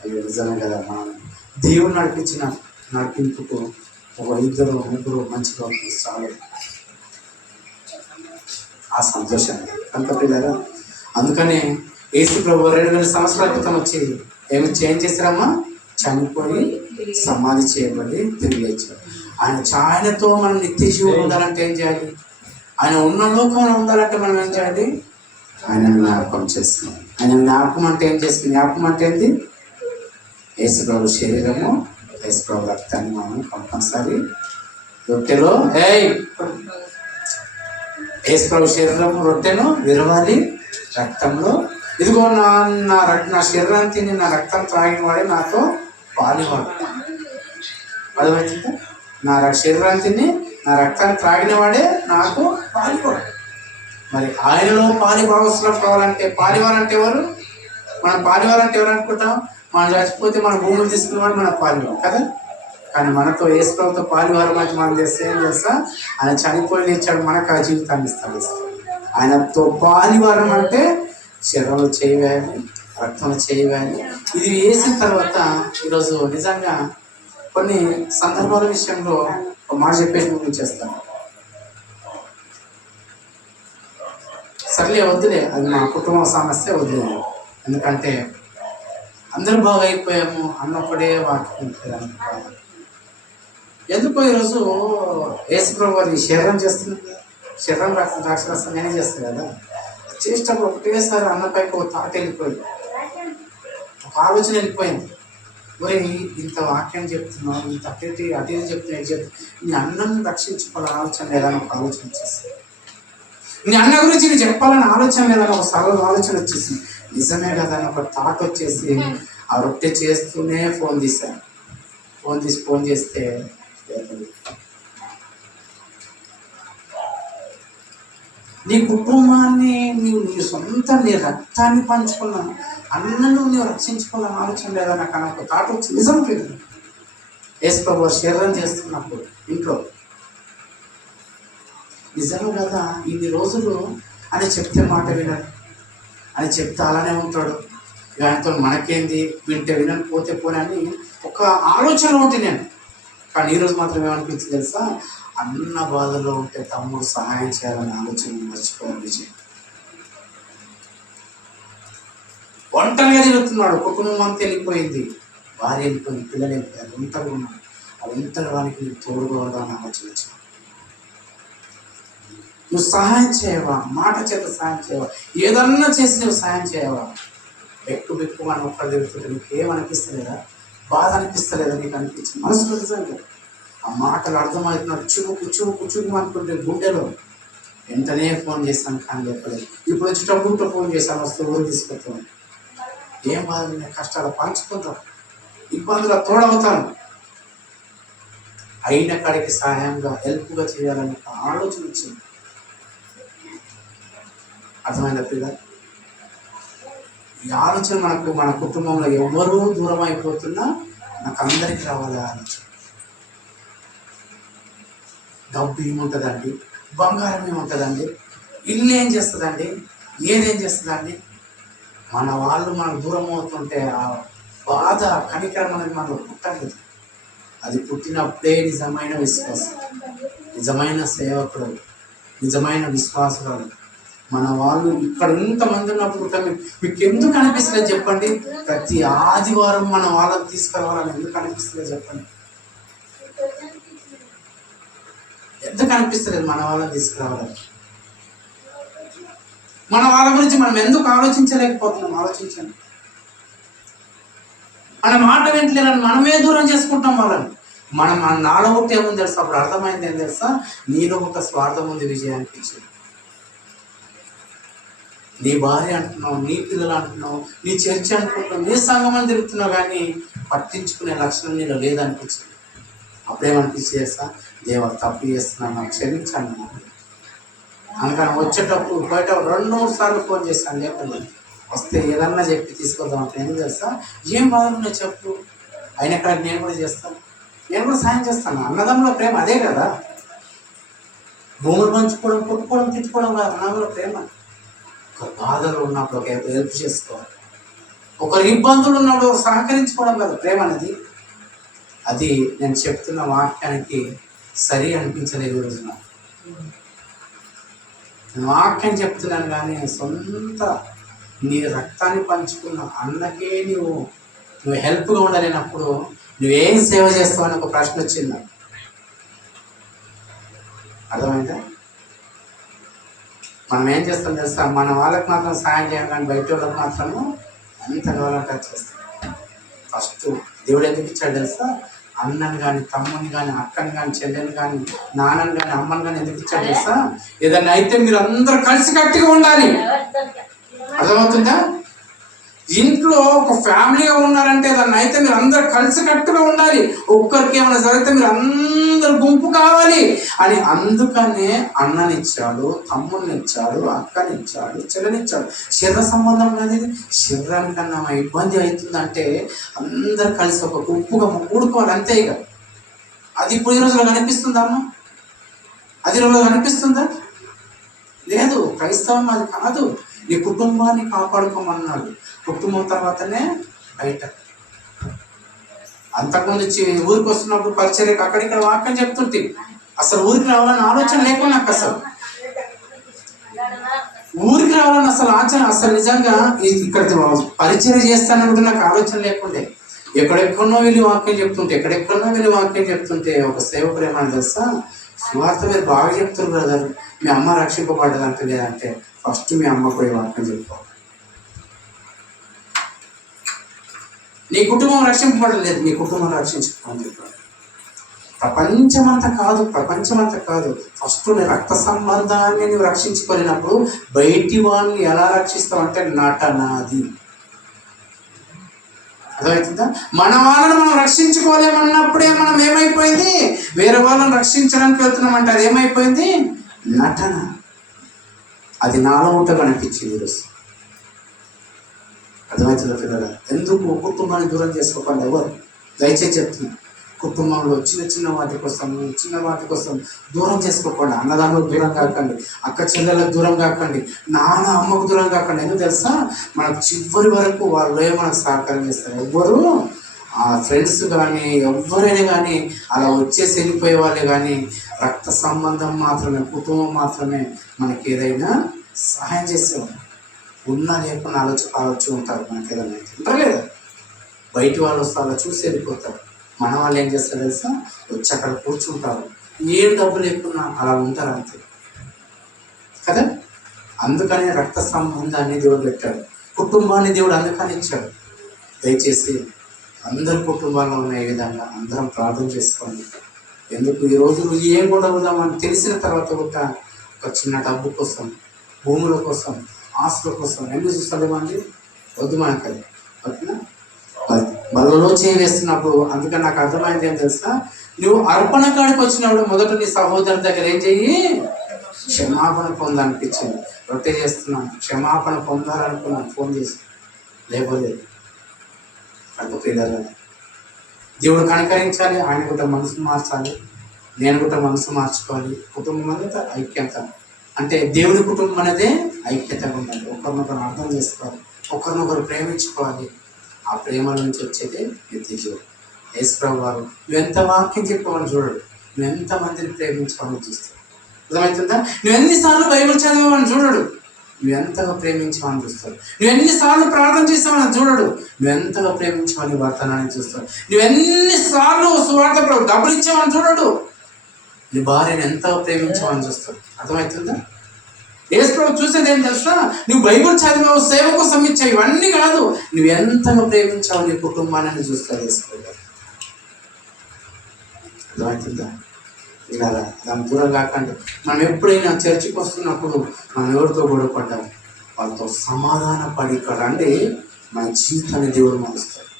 అయ్యో నిజమే కదా, మనం దేవుడు నడిపించిన నడిపింపుకు ఒక 2 3 మంచిగా చాలు. ఆ సంతోషాన్ని అంత పిల్లరా. అందుకనే యేసు ప్రభు 2000 సంవత్సరాల క్రితం వచ్చి ఏం చేశారమ్మా? చనిపోయి సమాధి చేయబడి తిరిగి లేచారు. ఆయనతో మనం నిత్య జీవం ఉండాలంటే ఏం చేయాలి? ఆయన ఉన్న లోకంలో ఉండాలంటే మనం ఏం చేయాలి? ఆయన జ్ఞాపకం చేస్తున్నాం. ఆయన జ్ఞాపకం అంటే ఏం చేస్తుంది? జ్ఞాపకం అంటే ఏంటి? యేసు ప్రభు శరీరము, యేసు ప్రభు రక్తాన్ని మనం కంపల్సరీ రొట్టెలో యేసు ప్రభు శరీరము రొట్టెను విరవాలి రక్తంలో. ఇదిగో నా శరీరాన్ని తిని నా రక్తం త్రాగిన వాడే నాతో పాలివాడు. అర్థమవుతుందా? నా శరీరాన్ని తిని నా రక్తాన్ని త్రాగిన వాడే నాకు పాలివాడు. మరి ఆయనలో పాలిభాగస్తులం కావాలంటే పాలివారంటే ఎవరు? మనం పాలివారంటే ఎవరు అనుకుంటాం? మనం చచ్చిపోతే మన భూములు తీసుకున్నవాడు మన పాలివారు కదా. కానీ మనతో యేసు ప్రభుతో పాలివారం అయితే మనం చేస్తే ఏం చేస్తా? ఆయన చనిపోయి లేచాడు, మనకు ఆ జీవితాన్ని ఇస్తాడు. ఆయనతో పాలివారం అంటే శరీరంలో చేయవేయాలి, రక్తంలో చేయవేయాలి. ఇది వేసిన తర్వాత ఈరోజు నిజంగా కొన్ని సందర్భాల విషయంలో ఒక మాట చెప్పేసి ముగించేస్తాను. సర్లే వద్దులే, అది మా కుటుంబ సమస్య, వదిలే. ఎందుకంటే అందరూ బాగా అయిపోయాము అన్నప్పుడే వాక్యం. ఎందుకో ఈరోజు యేసు ప్రభు వారి శరీరం చేస్తుంది, శరీరం రాక్షరసం నేనే చేస్తాను కదా. చేసేటప్పుడు ఒకటేసారి అన్నపైకి ఒక థాట్ వెళ్ళిపోయింది, ఒక ఆలోచన వెళ్ళిపోయింది. మరి ఇంత వాక్యం చెప్తున్నావు, ఇంత అటు చెప్తున్నా, నీ అన్నం రక్షించుకోవాలని ఆలోచన లేదని ఒక ఆలోచన వచ్చేసింది. నీ అన్న గురించి నేను చెప్పాలని ఆలోచన లేదని ఒక సగం ఆలోచన వచ్చేసింది. నిజమే కదా అని ఒక థాట్ వచ్చేసి ఆ రొట్టె చేస్తూనే ఫోన్ తీశాను. ఫోన్ చేస్తే నీ కుటుంబాన్ని నీ సొంత నీ రక్తాన్ని పంచుకున్నాను, అన్నను నువ్వు రక్షించుకోవాలని ఆలోచన లేదా నాకు అని ఒక థాట్ వచ్చి నిజం లేదు. యేసు ప్రభు శరీరం చేస్తున్నప్పుడు ఇంట్లో నిజమే కదా. ఇన్ని రోజులు అని చెప్తే మాట వినడు, అని చెప్తే అలానే ఉంటాడు. ఆయనతో మనకేంది, వింటే వినని పోతే పోనీ అని ఒక ఆలోచన ఉంటే నేను. కానీ ఈరోజు మాత్రం ఏమనిపించింది తెలుసా? అన్న బాధలో ఉంటే తమ్ముడు సహాయం చేయాలని ఆలోచన మర్చిపోయాను. విజయ్ ఒంటరిగా తిరుగుతున్నాడు, కుటుంబం అంతా వెళ్ళిపోయింది, భార్య వెళ్ళిపోయింది, పిల్లలు వెళ్ళిపోయారు, ఒంటరిగా ఉన్నాడు. ఆ ఒంటరి వానికి నీకు తోడుగా ఉండాలని ఆలోచన వచ్చింది. నువ్వు సహాయం చేయవా? మాట చేత సహాయం చేయవా? ఏదన్నా చేసి నువ్వు సహాయం చేయవా? బెక్కు మనం ఒక్కరు తిరుగుతుంటే నీకు ఏమనిపిస్తలేదా? బాధ అనిపిస్తలేదా? నీకు అనిపించింది మనసులో నిజంగా ఆ మాటలు అర్థమవుతున్నాడు. చురుకు అనుకుంటే గుండెలో వెంటనే ఫోన్ చేశాను, కానీ చెప్పలేదు. ఇప్పుడు వచ్చేటప్పుడు ఫోన్ చేశాను, వస్తే ఊరు తీసుకొస్తాను. ఏం బాధ, కష్టాలు పంచుకుంటాను, ఇబ్బందులు తోడవుతాను. అయిన కాడికి సహాయంగా హెల్ప్గా చేయాలని ఆలోచన వచ్చింది. అర్థమైన పిల్ల, ఈ ఆలోచన మన కుటుంబంలో ఎవరూ దూరం అయిపోతున్నా నాకు అందరికీ రావాలి ఆలోచన. డబ్బు ఏముంటుందండి, బంగారం ఏముంటుందండి, ఇల్లు ఏం చేస్తుందండి, ఏదేం చేస్తుందండి, మన వాళ్ళు మనకు దూరం అవుతుంటే ఆ బాధ కనికరం అనేది మనకు పుట్టలేదు. అది పుట్టినప్పుడే నిజమైన విశ్వాసం, నిజమైన సేవకుడు, నిజమైన విశ్వాసురాలు. మన వాళ్ళు ఇక్కడ ఇంతమంది ఉన్నప్పుడు మీకు ఎందుకు అనిపిస్తలేదు చెప్పండి? ప్రతి ఆదివారం మన వాళ్ళని తీసుకురావాలని ఎందుకు అనిపిస్తలేదు చెప్పండి? ఎందుకు అనిపిస్తలేదు మన వాళ్ళని తీసుకురావాలని? మన వాళ్ళ గురించి మనం ఎందుకు ఆలోచించలేకపోతున్నాం? ఆలోచించండి. మన మాట వింటలేరని మనమే దూరం చేసుకుంటాం వాళ్ళని. మన నాలో ఒకటి ఏముంది తెలుసా? అప్పుడు అర్థమైంది ఏం తెలుసా? నీలో ఒక స్వార్థం ఉంది విజయ అనిపించింది. నీ భార్య అంటున్నావు, నీ పిల్లలు అంటున్నావు, నీ చర్చ అంటున్నావు, నీ సంఘం అని తిరుగుతున్నావు, కానీ పట్టించుకునే లక్షణం నీలో లేదనిపించింది. అప్పుడేమనిపించి చేస్తా, దేవ తప్పు చేస్తున్నాను, క్షమించాను. అందుకని వచ్చేటప్పుడు బయట 2-3 సార్లు ఫోన్ చేశాను. లేకపోతే వస్తే ఏదన్నా చెప్పి తీసుకొద్దాం అంటే ఎందుకు తెలుసా? ఏం బాధలు ఉన్నాయి చెప్పు, అయినా ఇక్కడ నేను కూడా చేస్తాను, నేను కూడా సాయం చేస్తాను. అన్నదమ్ముల ప్రేమ అదే కదా. భూములు పంచుకోవడం, కొట్టుకోవడం, తిట్టుకోవడం కాదు అన్నదమ్ముల ప్రేమ. ఒక బాధలు ఉన్నప్పుడు ఒక హెల్ప్ చేసుకోవాలి, ఒకరి ఇబ్బందులు ఉన్నప్పుడు సహకరించుకోవడం కాదు ప్రేమ అనేది. అది నేను చెప్తున్న వాక్యానికి సరి అనిపించలేదు ఈరోజు. నేను వాక్యం చెప్తున్నాను కానీ సొంత నీ రక్తాన్ని పంచుకున్న అన్నకే నువ్వు హెల్ప్గా ఉండలేనప్పుడు నువ్వేం సేవ చేస్తావని ఒక ప్రశ్న వచ్చింది. అర్థమైందా? మనం ఏం చేస్తాం తెలుసా? మన వాళ్ళకి మాత్రం సాయం చేయాలి, కానీ బయట వాళ్ళకి మాత్రము ఎంత కావాలంటే చేస్తాం. ఫస్ట్ దేవుడు ఎందుకు ఇచ్చాడు తెలుసా? అన్నని కానీ, తమ్ముని కానీ, అక్కని కానీ, చెల్లెని కానీ, నాన్నని కానీ, అమ్మని కానీ ఎందుకు ఇచ్చాడు తెలుసా? ఏదన్నా అయితే మీరు అందరూ కలిసి కట్టిగా ఉండాలి. అర్థమవుతుందా? ఇంట్లో ఒక ఫ్యామిలీగా ఉన్నారంటే ఏదన్నా అయితే మీరు అందరు కలిసి కట్టుగా ఉండాలి. ఒక్కరికి ఏమైనా జరిగితే మీరు అందరు గుంపు కావాలి అని. అందుకనే అన్ననిచ్చాడు, తమ్మునిచ్చాడు, అక్కనిచ్చాడు, చెల్లెనిచ్చాడు. శరీర సంబంధం అనేది శరీరానికన్నా ఇబ్బంది అవుతుందంటే అందరు కలిసి ఒక గుంపుగా కూడుకోవాలి, అంతే. ఇక అది ఇప్పుడు ఈ రోజులో కనిపిస్తుందా అమ్మ? అది రోజులో కనిపిస్తుందా? లేదు. క్రైస్తవం అది కాదు. నీ కుటుంబాన్ని కాపాడుకోమన్నాడు. కుటుంబం తర్వాతనే బయట. అంతకుముందు ఊరికి వస్తున్నప్పుడు పరిచర్యకు అక్కడిక్కడ వాక్యం చెప్తుంటే అసలు ఊరికి రావాలని ఆలోచన లేకుండా నాకు అసలు ఊరికి రావాలని అసలు నిజంగా ఇక్కడ పరిచర్య చేస్తానని కూడా నాకు ఆలోచన లేకుండే. ఎక్కడెక్కడో వెళ్ళి వాక్యం చెప్తుంటే ఒక సేవకుడు ఏమని తెలుసా? సువార్త మీరు బాగా చెప్తారు బ్రదర్, మీ అమ్మ రక్షింపబడ్డదంటే లేదంటే ఫస్ట్ మీ అమ్మ పోయి వాక్యం చెప్పుకోవాలి. నీ కుటుంబం రక్షింపబడలేదు, నీ కుటుంబం రక్షించుకోవాలి. ప్రపంచమంతా కాదు. ఫస్ట్ నీ రక్త సంబంధాన్ని నువ్వు రక్షించుకోలేనప్పుడు బయటి వాళ్ళని ఎలా రక్షిస్తావు అంటే నటనాది. అర్థమవుతుందా? మన వాళ్ళని మనం రక్షించుకోలేమన్నప్పుడే మనం ఏమైపోయింది? వేరే వాళ్ళని రక్షించడానికి వెళ్తున్నామంటే అది ఏమైపోయింది? నటన. అది నాలో ఉంటే కనిపించింది ఈరోజు. అర్థమవుతుందా పిల్లల? ఎందుకు కుటుంబాన్ని దూరం చేసుకోకుండా ఎవరు? దయచేసి చెప్తున్నా, కుటుంబంలో చిన్న వాటి కోసం దూరం చేసుకోకుండా. అన్నదమ్ములకు దూరం కాకండి, అక్క చెల్లెలకు దూరం కాకండి, నాన్న అమ్మకు దూరం కాకండి. ఎందుకు తెలుసా? మనకు చివరి వరకు వాళ్ళే మనకు సహకారం చేస్తారు. ఎవ్వరు ఆ ఫ్రెండ్స్ కానీ ఎవరైనా కానీ అలా వచ్చేసి వెళ్ళిపోయే వాళ్ళే, కానీ రక్త సంబంధం మాత్రమే, కుటుంబం మాత్రమే మనకి ఏదైనా సహాయం చేసేవాళ్ళు. ఉన్నా లేకుండా ఆలోచి ఉంటారు. మనకి ఏదైనా ఉంటారు లేదా? బయట వాళ్ళు వస్తే అలా చూసి వెళ్ళిపోతారు. మన వాళ్ళు ఏం చేస్తారు తెలుసా? వచ్చి అక్కడ కూర్చుంటారు, ఏం డబ్బు లేకున్నా అలా ఉంటారు, అంతే కదా. అందుకని రక్త సంబంధాన్ని దేవుడు పెట్టాడు, కుటుంబాన్ని దేవుడు అందుకని ఇచ్చాడు. దయచేసి అందరి కుటుంబాల్లో ఉన్న ఈ విధంగా అందరం ప్రార్థన చేసుకోండి. ఎందుకు ఈ రోజులు ఏం కూడా ఉందామని తెలిసిన తర్వాత కూడా ఒక చిన్న డబ్బు కోసం, భూముల కోసం, ఆస్తుల కోసం ఎందుకు చూస్తామండి? వద్దు మనకది. ఓకేనా? బలలో చేయి వేస్తున్నప్పుడు అందుకని నాకు అర్థమైంది ఏం తెలుసా? నువ్వు అర్పణ కాడికి వచ్చినప్పుడు మొదట నీ సహోదరు దగ్గర ఏం చెయ్యి? క్షమాపణ పొందాలనిపించింది. రొట్టె చేస్తున్నాను, క్షమాపణ పొందాలనుకున్నాను, ఫోన్ చేసి లేకపోలేదు. పిల్లలని దేవుడు కనికరించాలి, ఆయన కూడా మనసు మార్చాలి, నేను కూడా మనసు మార్చుకోవాలి. కుటుంబం అంతా ఐక్యత. అంటే దేవుని కుటుంబం అనేదే ఐక్యతగా ఉండాలి, ఒకరినొకరు అర్థం చేసుకోవాలి, ఒకరినొకరు ప్రేమించుకోవాలి. ఆ ప్రేమ నుంచి వచ్చేది నిత్య జీవం. యేసుప్రభు వారు నువ్వెంత వాక్యం చెప్పేవాళ్ళు చూడడు, నువ్వెంత మందిని ప్రేమించుకోవాలని చూస్తావు. అర్థమవుతుందా? నువ్వు ఎన్నిసార్లు బైబిల్ చదివేవాడిని చూడడు, నువ్వెంతగా ప్రేమించావని చూస్తావు. నువ్వు ఎన్నిసార్లు ప్రార్థన చేసావని చూడడు, నువ్వెంతగా ప్రేమించావని వర్తనాన్ని చూస్తావు. నువ్వెన్నిసార్లు సువార్త డబ్బులు ఇచ్చావని చూడడు, నీ భార్యను ఎంతగా ప్రేమించావని చూస్తావు. అర్థమవుతుందా? యేసుప్రభు చూసేది ఏం తెలుసా? నువ్వు బైబిల్ చదివావు, సేవ కోసం ఇచ్చావు, ఇవన్నీ కాదు, నువ్వు ఎంతగా ప్రేమించావు నీ కుటుంబాన్ని చూస్తావు యేసుప్రభు. అర్థమవుతుందా? ఇలా దాని దూరం కాకుండా మనం ఎప్పుడైనా చర్చికి వస్తున్నప్పుడు మనం ఎవరితో గొడవపడ్డాం, వాళ్ళతో సమాధాన పడి ఇక్కడ అంటే మన జీవితాన్ని దేవుడు మారుస్తాడు,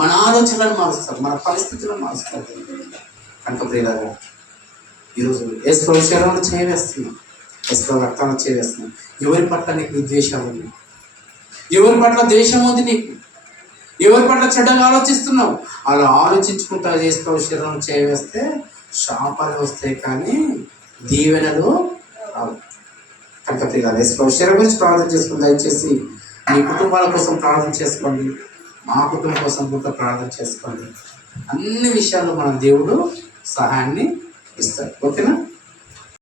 మన ఆలోచనలను మారుస్తాడు, మన పరిస్థితులను మారుస్తాడు. కనుక ప్రియులారా, ఈరోజు యేసుప్రభు శరీరంలో చేయవేస్తున్నాం, యేసుప్రభు రక్తాన్ని చేయవేస్తున్నాం. ఎవరి పట్ల నీకు విద్వేషాలు ఉంది, ఎవరి పట్ల ద్వేషం ఉంది నీకు, ఎవరి పట్ల చెడ్డగా ఆలోచిస్తున్నావు, అలా ఆలోచించుకుంటా యేసుప్రభు శరీరం చేయవేస్తే శాపాలు వస్తాయి కానీ దీవెనలు రావు. కనుక ప్రియులారా, యేసుప్రభు శరీరం గురించి ప్రార్థన చేసుకుని దయచేసి మీ కుటుంబాల కోసం ప్రార్థన చేసుకోండి, మా కుటుంబం కోసం కూడా ప్రార్థన చేసుకోండి. అన్ని విషయాల్లో మన దేవుడు సహాయాన్ని ఇస్తాడు. ఓకేనా?